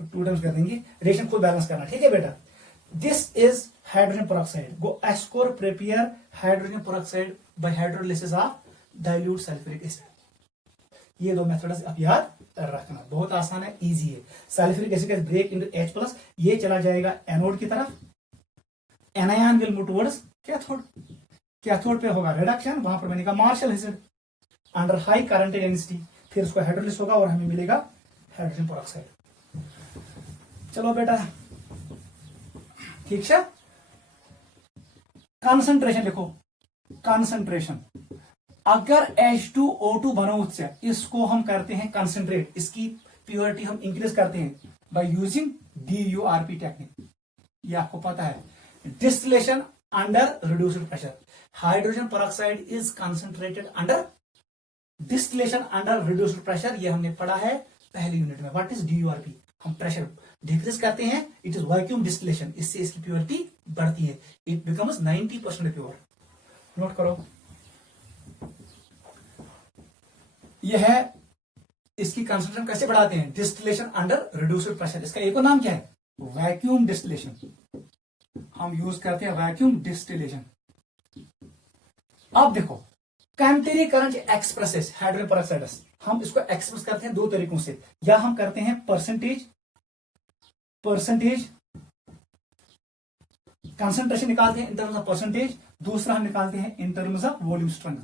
2 टाइम्स कर देंगे, रिएक्शन खुद बैलेंस करना, ठीक है बेटा। दिस इज हाइड्रोजन पेरोक्साइड, गो एस्कोर prepare hydrogen peroxide by hydrolysis of dilute sulphuric acid. ये 2 मेथड्स आप याद रखना, बहुत आसान है, इजी है। Sulphuric acid can break into H+, ये चला जाएगा एनोड की तरफ, anion will move towards cathode, cathode पे होगा रिडक्शन, वहां पर बनेगा Marshall acid under high current density, फिर उसको हाइड्रोलिसिस होगा और हमें मिलेगा हाइड्रोजन पेरोक्साइड। चलो बेटा ठीक है, कंसंट्रेशन लिखो, कंसंट्रेशन। अगर H2O2 बनोत से इसको हम करते हैं कंसंट्रेट, इसकी प्योरिटी हम इंक्रीज करते हैं बाय यूजिंग DURP टेक्निक, ये आपको पता है, distillation under reduced pressure. Hydrogen peroxide is concentrated under distillation under reduced pressure, ये हमने पढ़ा है पहली यूनिट में। What is DURP? हम प्रेशर डिक्रीज करते हैं, इट इज वैक्यूम डिस्टिलेशन, इससे इसकी प्योरिटी बढ़ती है, इट बिकम्स 90% प्योर। नोट करो, यह है इसकी कंसंट्रेशन कैसे बढ़ाते हैं, डिस्टिलेशन अंडर रिड्यूस्ड प्रेशर। इसका एक और नाम क्या है, वैक्यूम डिस्टिलेशन, हम यूज करते हैं वैक्यूम डिस्टिलेशन। अब देखो कैंटेरी करंट एक्सप्रेसेस हाइड्रोजन पेरोक्साइड, हम इसको एक्सप्रेस करते हैं 2 तरीकों से, या हम करते हैं परसेंटेज कंसंट्रेशन निकालते हैं इन टर्म्स ऑफ परसेंटेज, दूसरा हम निकालते हैं in terms of volume strength,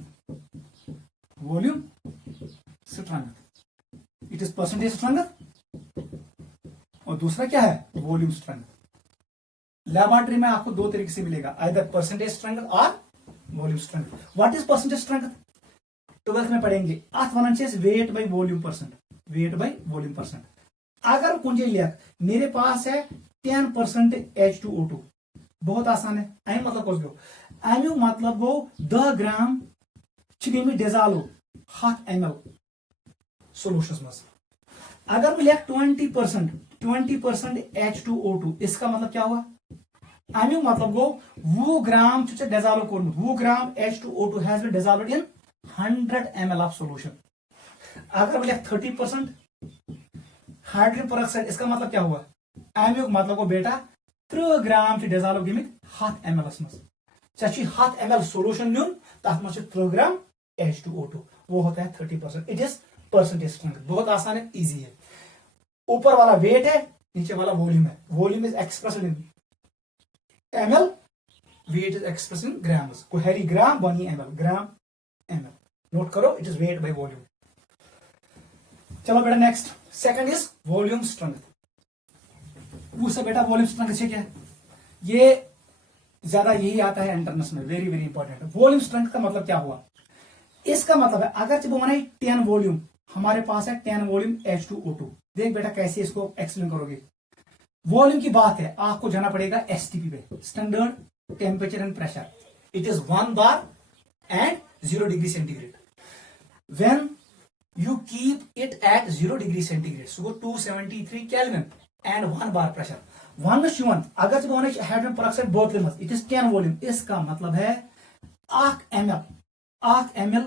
volume strength, it is percentage strength और दूसरा क्या है, वॉल्यूम स्ट्रेंथ। लैबोरेटरी में आपको 2 तरीके से मिलेगा, आइदर परसेंटेज स्ट्रेंथ और volume strength. What is percentage strength? 12th में पढ़ेंगे, अथ one weight by volume percent, weight by volume percent. अगर कुंजे लिख मेरे पास है 10% H2O2, बहुत आसान है, अमी मतलब कुछ गो, अमु मतलब गो 10 ग्राम गई डिजाल्व 100 ml सोल्यूशन मज। अगर मैं लिख 20% H2O2, इसका मतलब क्या हुआ, अमु मतलब गो 20 ग्राम डिजाल्व कोर, 20 gram H2O2 has been dissolved in 100 ml of solution. अगर मैं लिख 30% हाइड्रोजन पेरोक्साइड, इसका मतलब क्या हुआ, अमुक मतलब गो बेटा 3 ग्राम डिजॉल्व गमित 100 ml मज, 100 ml सोल्यूशन न्यून, तथ मज 3 ग्राम H2O2, वो होता है 30%, इट इज परसेंटेज स्ट्रेंथ। बहुत आसान है, इजी है। ऊपर वाला वेट है, नीचे वाला वॉल्यूम है, volume is expressed in ml, weight is expressed in grams, को हैरी ग्राम बनी ml, ग्राम ml, नोट करो, it is weight by volume. चलो बेटा next, second is volume strength. पूछा बेटा वॉल्यूम स्ट्रेंथ से क्या है, ये ज्यादा यही आता है एंट्रेंस में, very very important. Volume strength का मतलब क्या हुआ, इसका मतलब है अगर जब बनाई 10 वॉल्यूम, हमारे पास है 10 वॉल्यूम H2O2, देख बेटा कैसे इसको एक्सप्लेन करोगे। वॉल्यूम की बात है, आपको जाना पड़ेगा STP पे, standard temperature and pressure, it is 1 bar and 0 degree centigrade. When you keep it at 0 degree centigrade, so 273 Kelvin and 1 bar pressure, 1:1। अगर जब होने हाइड्रोजन पेरोक्साइड बोतल में, इट इज 10 वॉल्यूम, इसका मतलब है 8 ml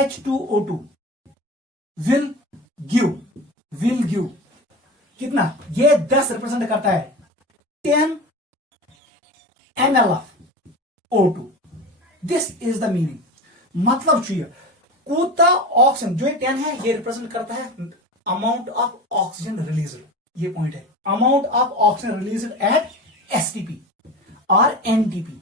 H2O2 will give कितना, ये 10 रिप्रेजेंट करता है 10 ml of O2, this is the meaning. मतलब चाहिए कूता ऑक्सीजन, जो 10 है ये रिप्रेजेंट करता है अमाउंट ऑफ ऑक्सीजन रिलीज्ड, ये पॉइंट है, amount of oxygen released at STP और NTP।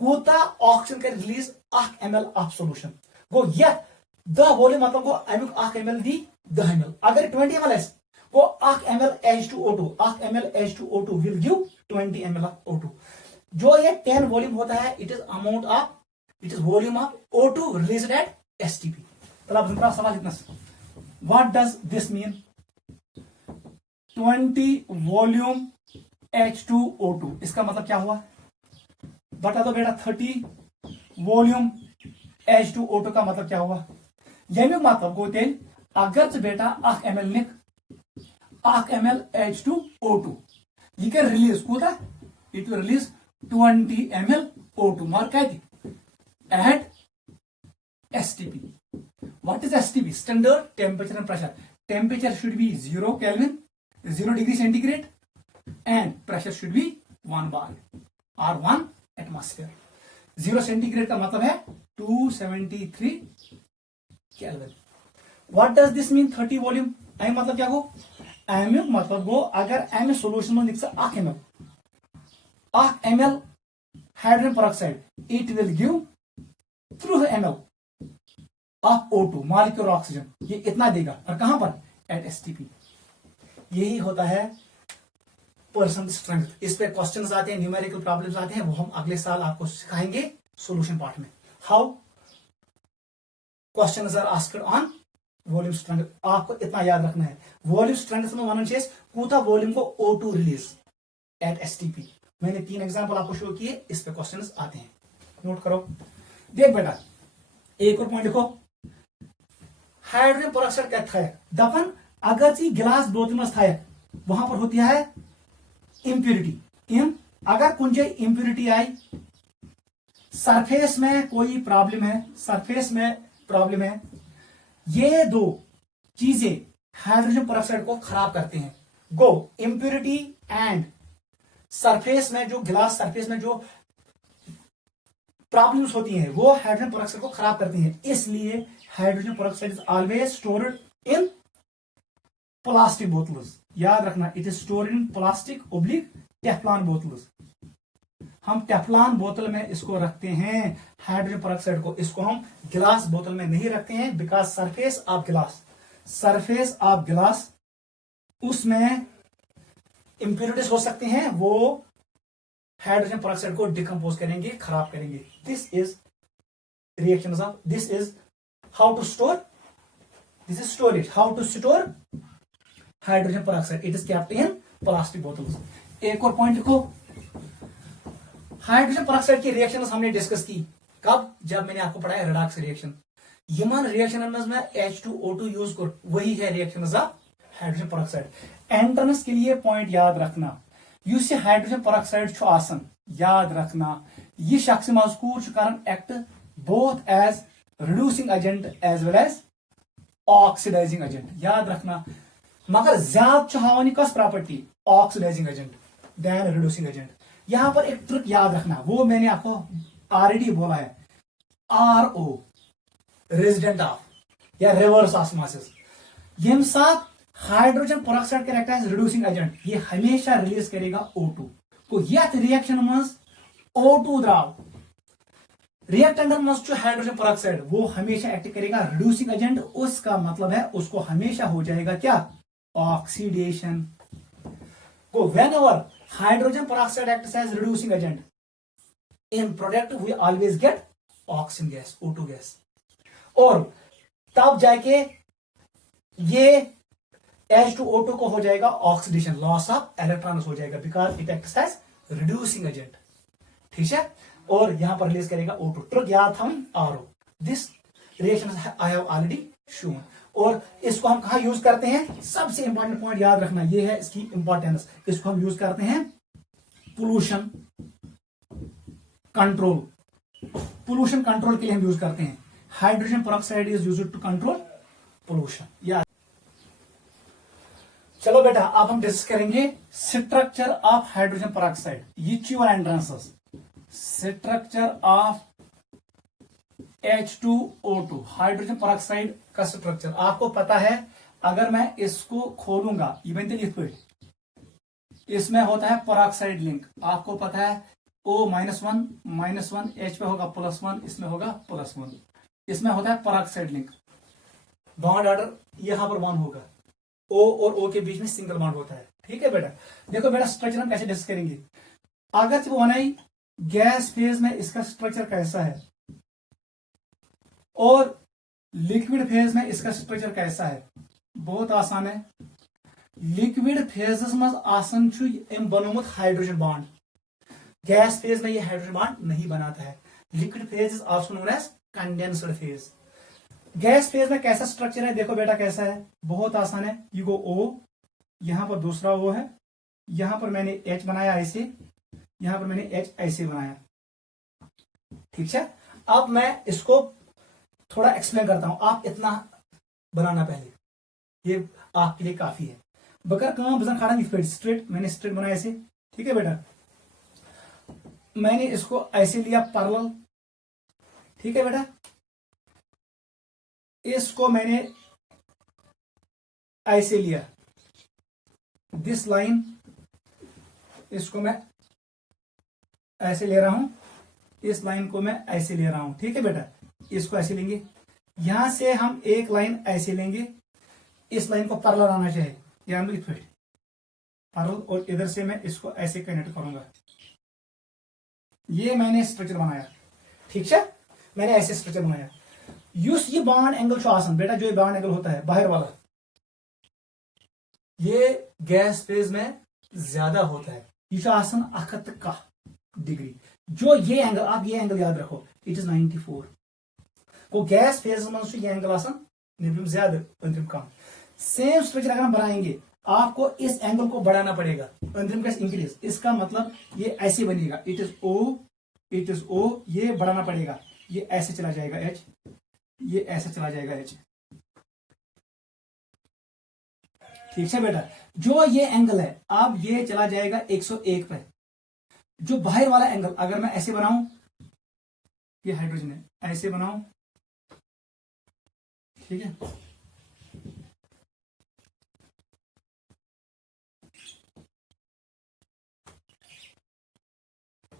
कूता ऑक्सीजन का रिलीज 8 ml ऑफ सॉल्यूशन गो, यह द वॉल्यूम मतलब गो अमुक 8 ml दी 10 ml। अगर 20 ml है वो 8 ml H2O2, 8 ml H2O2 will give 20 ml of O2। जो ये 10 वॉल्यूम होता है, it is amount of, it is volume of O2 released at STP। तो सवाल इतना, what does this mean, 20 volume H2O2, इसका मतलब क्या हुआ, बता दो बेटा। 30 वॉल्यूम H2O2 का मतलब क्या हुआ, यानी मतलब को तेल अगर बेटा 8 ml निक 8 ml H2O2, ये क्या रिलीज कूदा, it will release 20 ml O2 मार क्या थी eight STP। What is STP? Standard temperature and pressure. Temperature should be 0 Kelvin 0 degree centigrade and pressure should be 1 bar और 1 एटमॉस्फेयर। 0 सेंटीग्रेड का मतलब है 273 Kelvin. What does this mean 30 volume? एम मतलब क्या गो? एम मतलब गो अगर एम सोल्यूशन में लिख 1 ml hydrogen peroxide it will give through ml of O2 molecular oxygen, ये इतना देगा। और कहां पर? At STP। यही होता है परसेंट स्ट्रेंथ। इस पे क्वेश्चंस आते हैं, न्यूमेरिकल प्रॉब्लम्स आते हैं, वो हम अगले साल आपको सिखाएंगे सॉल्यूशन पार्ट में। How questions are asked on volume strength. आपको इतना याद रखना है, वॉल्यूम स्ट्रेंथ में वन चीज कूता वॉल्यूम को O2 रिलीज एट STP। मैंने 3 एग्जांपल आपको शो किए, इस पे क्वेश्चंस आते हैं, नोट करो। देख बेटा एक और पॉइंट लिखो, हाइड्रोजन पेरोक्साइड क्या था दपन अगर ची गिलास बोतल में था वहां पर होती है इंप्यूरिटी। अगर कुछ इंप्यूरिटी आई, सरफेस में कोई प्रॉब्लम है, सरफेस में प्रॉब्लम है, ये 2 चीजें हाइड्रोजन पेरोक्साइड को खराब करते हैं। गो इंप्यूरिटी एंड सरफेस में जो गिलास सरफेस में जो प्रॉब्लम्स होती हैं वो हाइड्रोजन पेरोक्साइड को खराब करती हैं। इसलिए hydrogen peroxide is always stored in plastic bottles. याद रखना, it is stored in plastic oblique Teflon bottles. हम टेफ्लॉन बोतल में इसको रखते हैं हाइड्रोजन पेरोक्साइड को, इसको हम गिलास बोतल में नहीं रखते हैं, बिकॉज सरफेस ऑफ गिलास उसमें इंप्यूरिटीज हो सकते हैं, वो हाइड्रोजन पेरोक्साइड को डिकम्पोज करेंगे, खराब करेंगे। This is reaction of this is how to store, this is storage, how to store hydrogen peroxide. It is kept in plastic bottles. एक और पॉइंट लिखो, हाइड्रोजन पेरोक्साइड की रिएक्शन हमने डिस्कस की कब? जब मैंने आपको पढ़ाया रेडॉक्स रिएक्शन। यमन रिएक्शन में H2O2 यूज कर, वही है reaction of hydrogen peroxide. Entrance के लिए पॉइंट याद रखना, युस हाइड्रोजन पेरोक्साइड आसन, याद रखना यह शख्स मजकूर कर act both as reducing agent as well as oxidizing agent. याद रखना, मगर ज्यादा हावन कस property oxidizing agent than reducing agent. यहां पर एक ट्रिक याद रखना, वो मैंने आपको ऑलरेडी बोला है, RO रेजिडेंट ऑफ या रिवर्स ऑस्मोसिस। यम साथ hydrogen peroxide character as reducing agent, ये हमेशा रिलीज करेगा O2 को। यथ रिएक्शन में O2 द्राव रिएक्टेंट में जो हाइड्रोजन पेरोक्साइड वो हमेशा एक्ट करेगा रिड्यूसिंग एजेंट। उसका मतलब है उसको हमेशा हो जाएगा क्या? ऑक्सीडेशन। को whenever hydrogen peroxide acts as reducing agent in product we always get oxygen gas, O2 gas. और तब जाके ये H2O2 को हो जाएगा ऑक्सीडेशन, लॉस ऑफ इलेक्ट्रॉन्स हो जाएगा, because it acts as reducing agent. ठीक है, और यहां पर रिलीज करेगा O2। ट्रिक याद हम RO। This reaction I have already shown. और इसको हम कहा यूज करते हैं? सबसे इंपॉर्टेंट पॉइंट याद रखना, ये है इसकी इंपॉर्टेंस। इसको हम यूज करते हैं पोल्यूशन कंट्रोल। पोल्यूशन कंट्रोल के लिए हम यूज करते हैं। Hydrogen peroxide is used to control pollution. या चलो बेटा, अब हम डिस्कस करेंगे स्ट्रक्चर ऑफ हाइड्रोजन पेरोक्साइड। ये entrances, structure of H2O2 hydrogen peroxide का स्ट्रक्चर आपको पता है। अगर मैं इसको खोलूंगा, इसमें होता है पेरोक्साइड लिंक, आपको पता है O-1 H पे होगा +1, इसमें होगा +1, इसमें होता है पेरोक्साइड लिंक। बॉन्ड ऑर्डर यहां पर 1 होगा, O और O के बीच में सिंगल बॉन्ड होता है। ठीक है बेटा, देखो बेटा स्ट्रक्चर हम कैसे डिस्कस करेंगे। अगर वो बनाई गैस फेज में इसका स्ट्रक्चर कैसा है और लिक्विड फेज में इसका स्ट्रक्चर कैसा है, बहुत आसान है। लिक्विड फेजस में आसान बनोमुत हाइड्रोजन बॉन्ड, गैस फेज में ये हाइड्रोजन बॉन्ड नहीं बनाता है। Liquid phase is also known as condensed phase. Gas phase में कैसा स्ट्रक्चर है, देखो बेटा कैसा है, बहुत आसान है। ये गो O, यहां पर दूसरा O है, यहां पर मैंने H बनाया ऐसे, यहां पर मैंने H ऐसे बनाया। ठीक है, अब मैं इसको थोड़ा एक्सप्लेन करता हूं। आप इतना बनाना पहले, ये आपके लिए काफी है। बह कर काम, बह खड़ा इत पे स्ट्रेट, मैंने स्ट्रेट बनाया ऐसे, ठीक है बेटा। मैंने इसको ऐसे लिया पैरेलल, ठीक है बेटा। इसको मैंने ऐसे लिया, दिस लाइन, इसको मैं ऐसे ले रहा हूं, इस लाइन को मैं ऐसे ले रहा हूं, ठीक है बेटा। इसको ऐसे लेंगे, यहां से हम एक लाइन ऐसे लेंगे, इस लाइन को पैरेलल आना चाहिए, ध्यान दो, फिर पैरेलल, और इधर से मैं इसको ऐसे कनेक्ट करूंगा। ये मैंने स्ट्रक्चर बनाया, ठीक है, मैंने ऐसे स्ट्रक्चर बनाया। युस ये बॉन्ड एंगल आसान बेटा, जो ये बॉन्ड एंगल होता है बाहर वाला, ये गैस फेज में ज्यादा होता है, ये आसान 1 डिग्री। जो ये एंगल, आप ये एंगल याद रखो, इट इज 94 को गैस फेज में ये एंगल आसान नेबरम ज्यादा अंतरिम कम। सेम स्ट्रक्चर अगर हम बनाएंगे, आपको इस एंगल को बढ़ाना पड़ेगा, अंतरिम का इंक्रीज, इसका मतलब ये ऐसे बनेगा, it is O, it is O, ये बढ़ाना पड़ेगा, ये ऐसे चला जाएगा एच, ये ऐसे चला जाएगा एच, ठीक है बेटा। जो ये एंगल है, अब ये चला जाएगा 101 पे। जो बाहर वाला एंगल अगर मैं ऐसे बनाऊं, ये हाइड्रोजन है, ऐसे बनाऊं, ठीक है,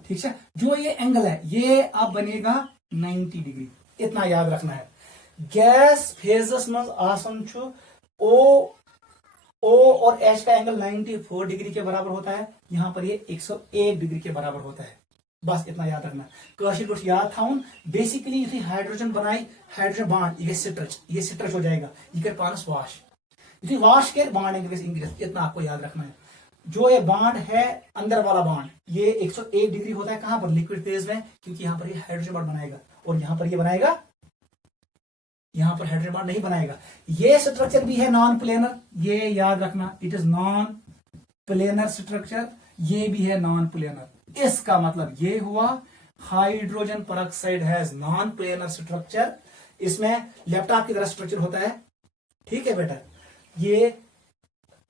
ठीक है। जो ये एंगल है, ये अब बनेगा 90 डिग्री, इतना याद रखना है। गैस फेजस में आसन छो ओ और एच का एंगल 94 डिग्री के बराबर होता है, यहां पर ये 101 डिग्री के बराबर होता है, बस इतना याद रखना। काशिर कुछ याद था, बेसिकली यदि हाइड्रोजन बनाई, हाइड्रोजन बॉन्ड ये स्ट्रेच हो जाएगा, ये कर पानस वाश, यदि वाश के बॉन्ड एंगल इंक्रीज, इतना आपको याद रखना है। जो ये बॉन्ड है अंदर वाला बॉन्ड, ये 101 डिग्री होता है, कहां पर, लिक्विड फेज में, क्योंकि यहां पर ये हाइड्रोजन बॉन्ड बनाएगा, और यहां पर ये बनाएगा, यहां पर हाइड्रोजन बॉन्ड नहीं बनाएगा। ये स्ट्रक्चर भी है नॉन प्लेनर, ये याद रखना, it is non planar structure, ये भी है नॉन प्लेनर। इसका मतलब ये हुआ hydrogen peroxide has non planar structure, इसमें लैपटॉप की तरह स्ट्रक्चर होता है, ठीक है बेटा। ये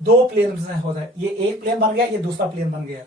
2 प्लेन होता है, ये एक प्लेन बन गया, ये दूसरा प्लेन बन गया,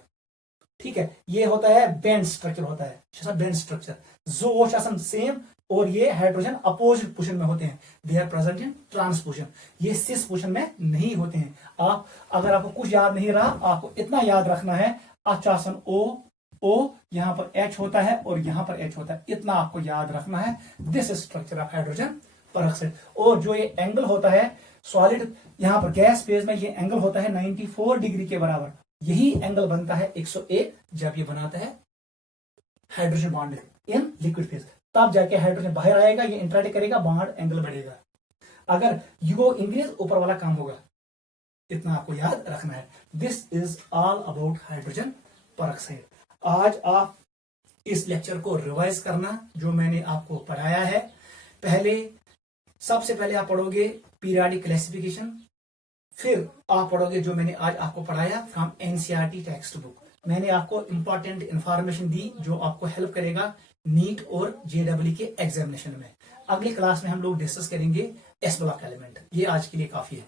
ठीक है। ये होता है बेंड स्ट्रक्चर होता है, बेंड स्ट्रक्चर, जो सेम, और ये हाइड्रोजन अपोजिट पोजीशन में होते हैं, they are present in trans position, ये सिस पोजीशन में नहीं होते हैं। आप अगर आपको कुछ याद नहीं रहा, आपको इतना याद रखना है, आचासन ओ यहां पर H होता है और यहां पर H होता है, इतना आपको याद रखना है। This structure of hydrogen peroxide. और जो ये एंगल होता है सॉलिड, यहां पर गैस फेज में ये एंगल होता है 94 डिग्री के बराबर, यही एंगल बनता है 101 जब ये बनाता है hydrogen bond in liquid phase, तब जाके हाइड्रोजन बाहर आएगा, ये इंटरैक्ट करेगा, बॉन्ड एंगल बढ़ेगा। अगर यू इंक्रीज, ऊपर वाला कम होगा, इतना आपको याद रखना है। This is all about hydrogen peroxide. आज आप इस लेक्चर को रिवाइज करना, जो मैंने आपको पढ़ाया है। सबसे पहले आप पढ़ोगे पीरियोडिक क्लासिफिकेशन, फिर आप पढ़ोगे जो मैंने आज आपको पढ़ाया फ्रॉम एनसीईआरटी टेक्स्ट बुक। मैंने आपको इंपॉर्टेंट इंफॉर्मेशन दी जो आपको हेल्प करेगा नीट और जेडब्ल्यू के एग्जामिनेशन में। अगली क्लास में हम लोग डिस्कस करेंगे एस ब्लॉक एलिमेंट। ये आज के लिए काफी है।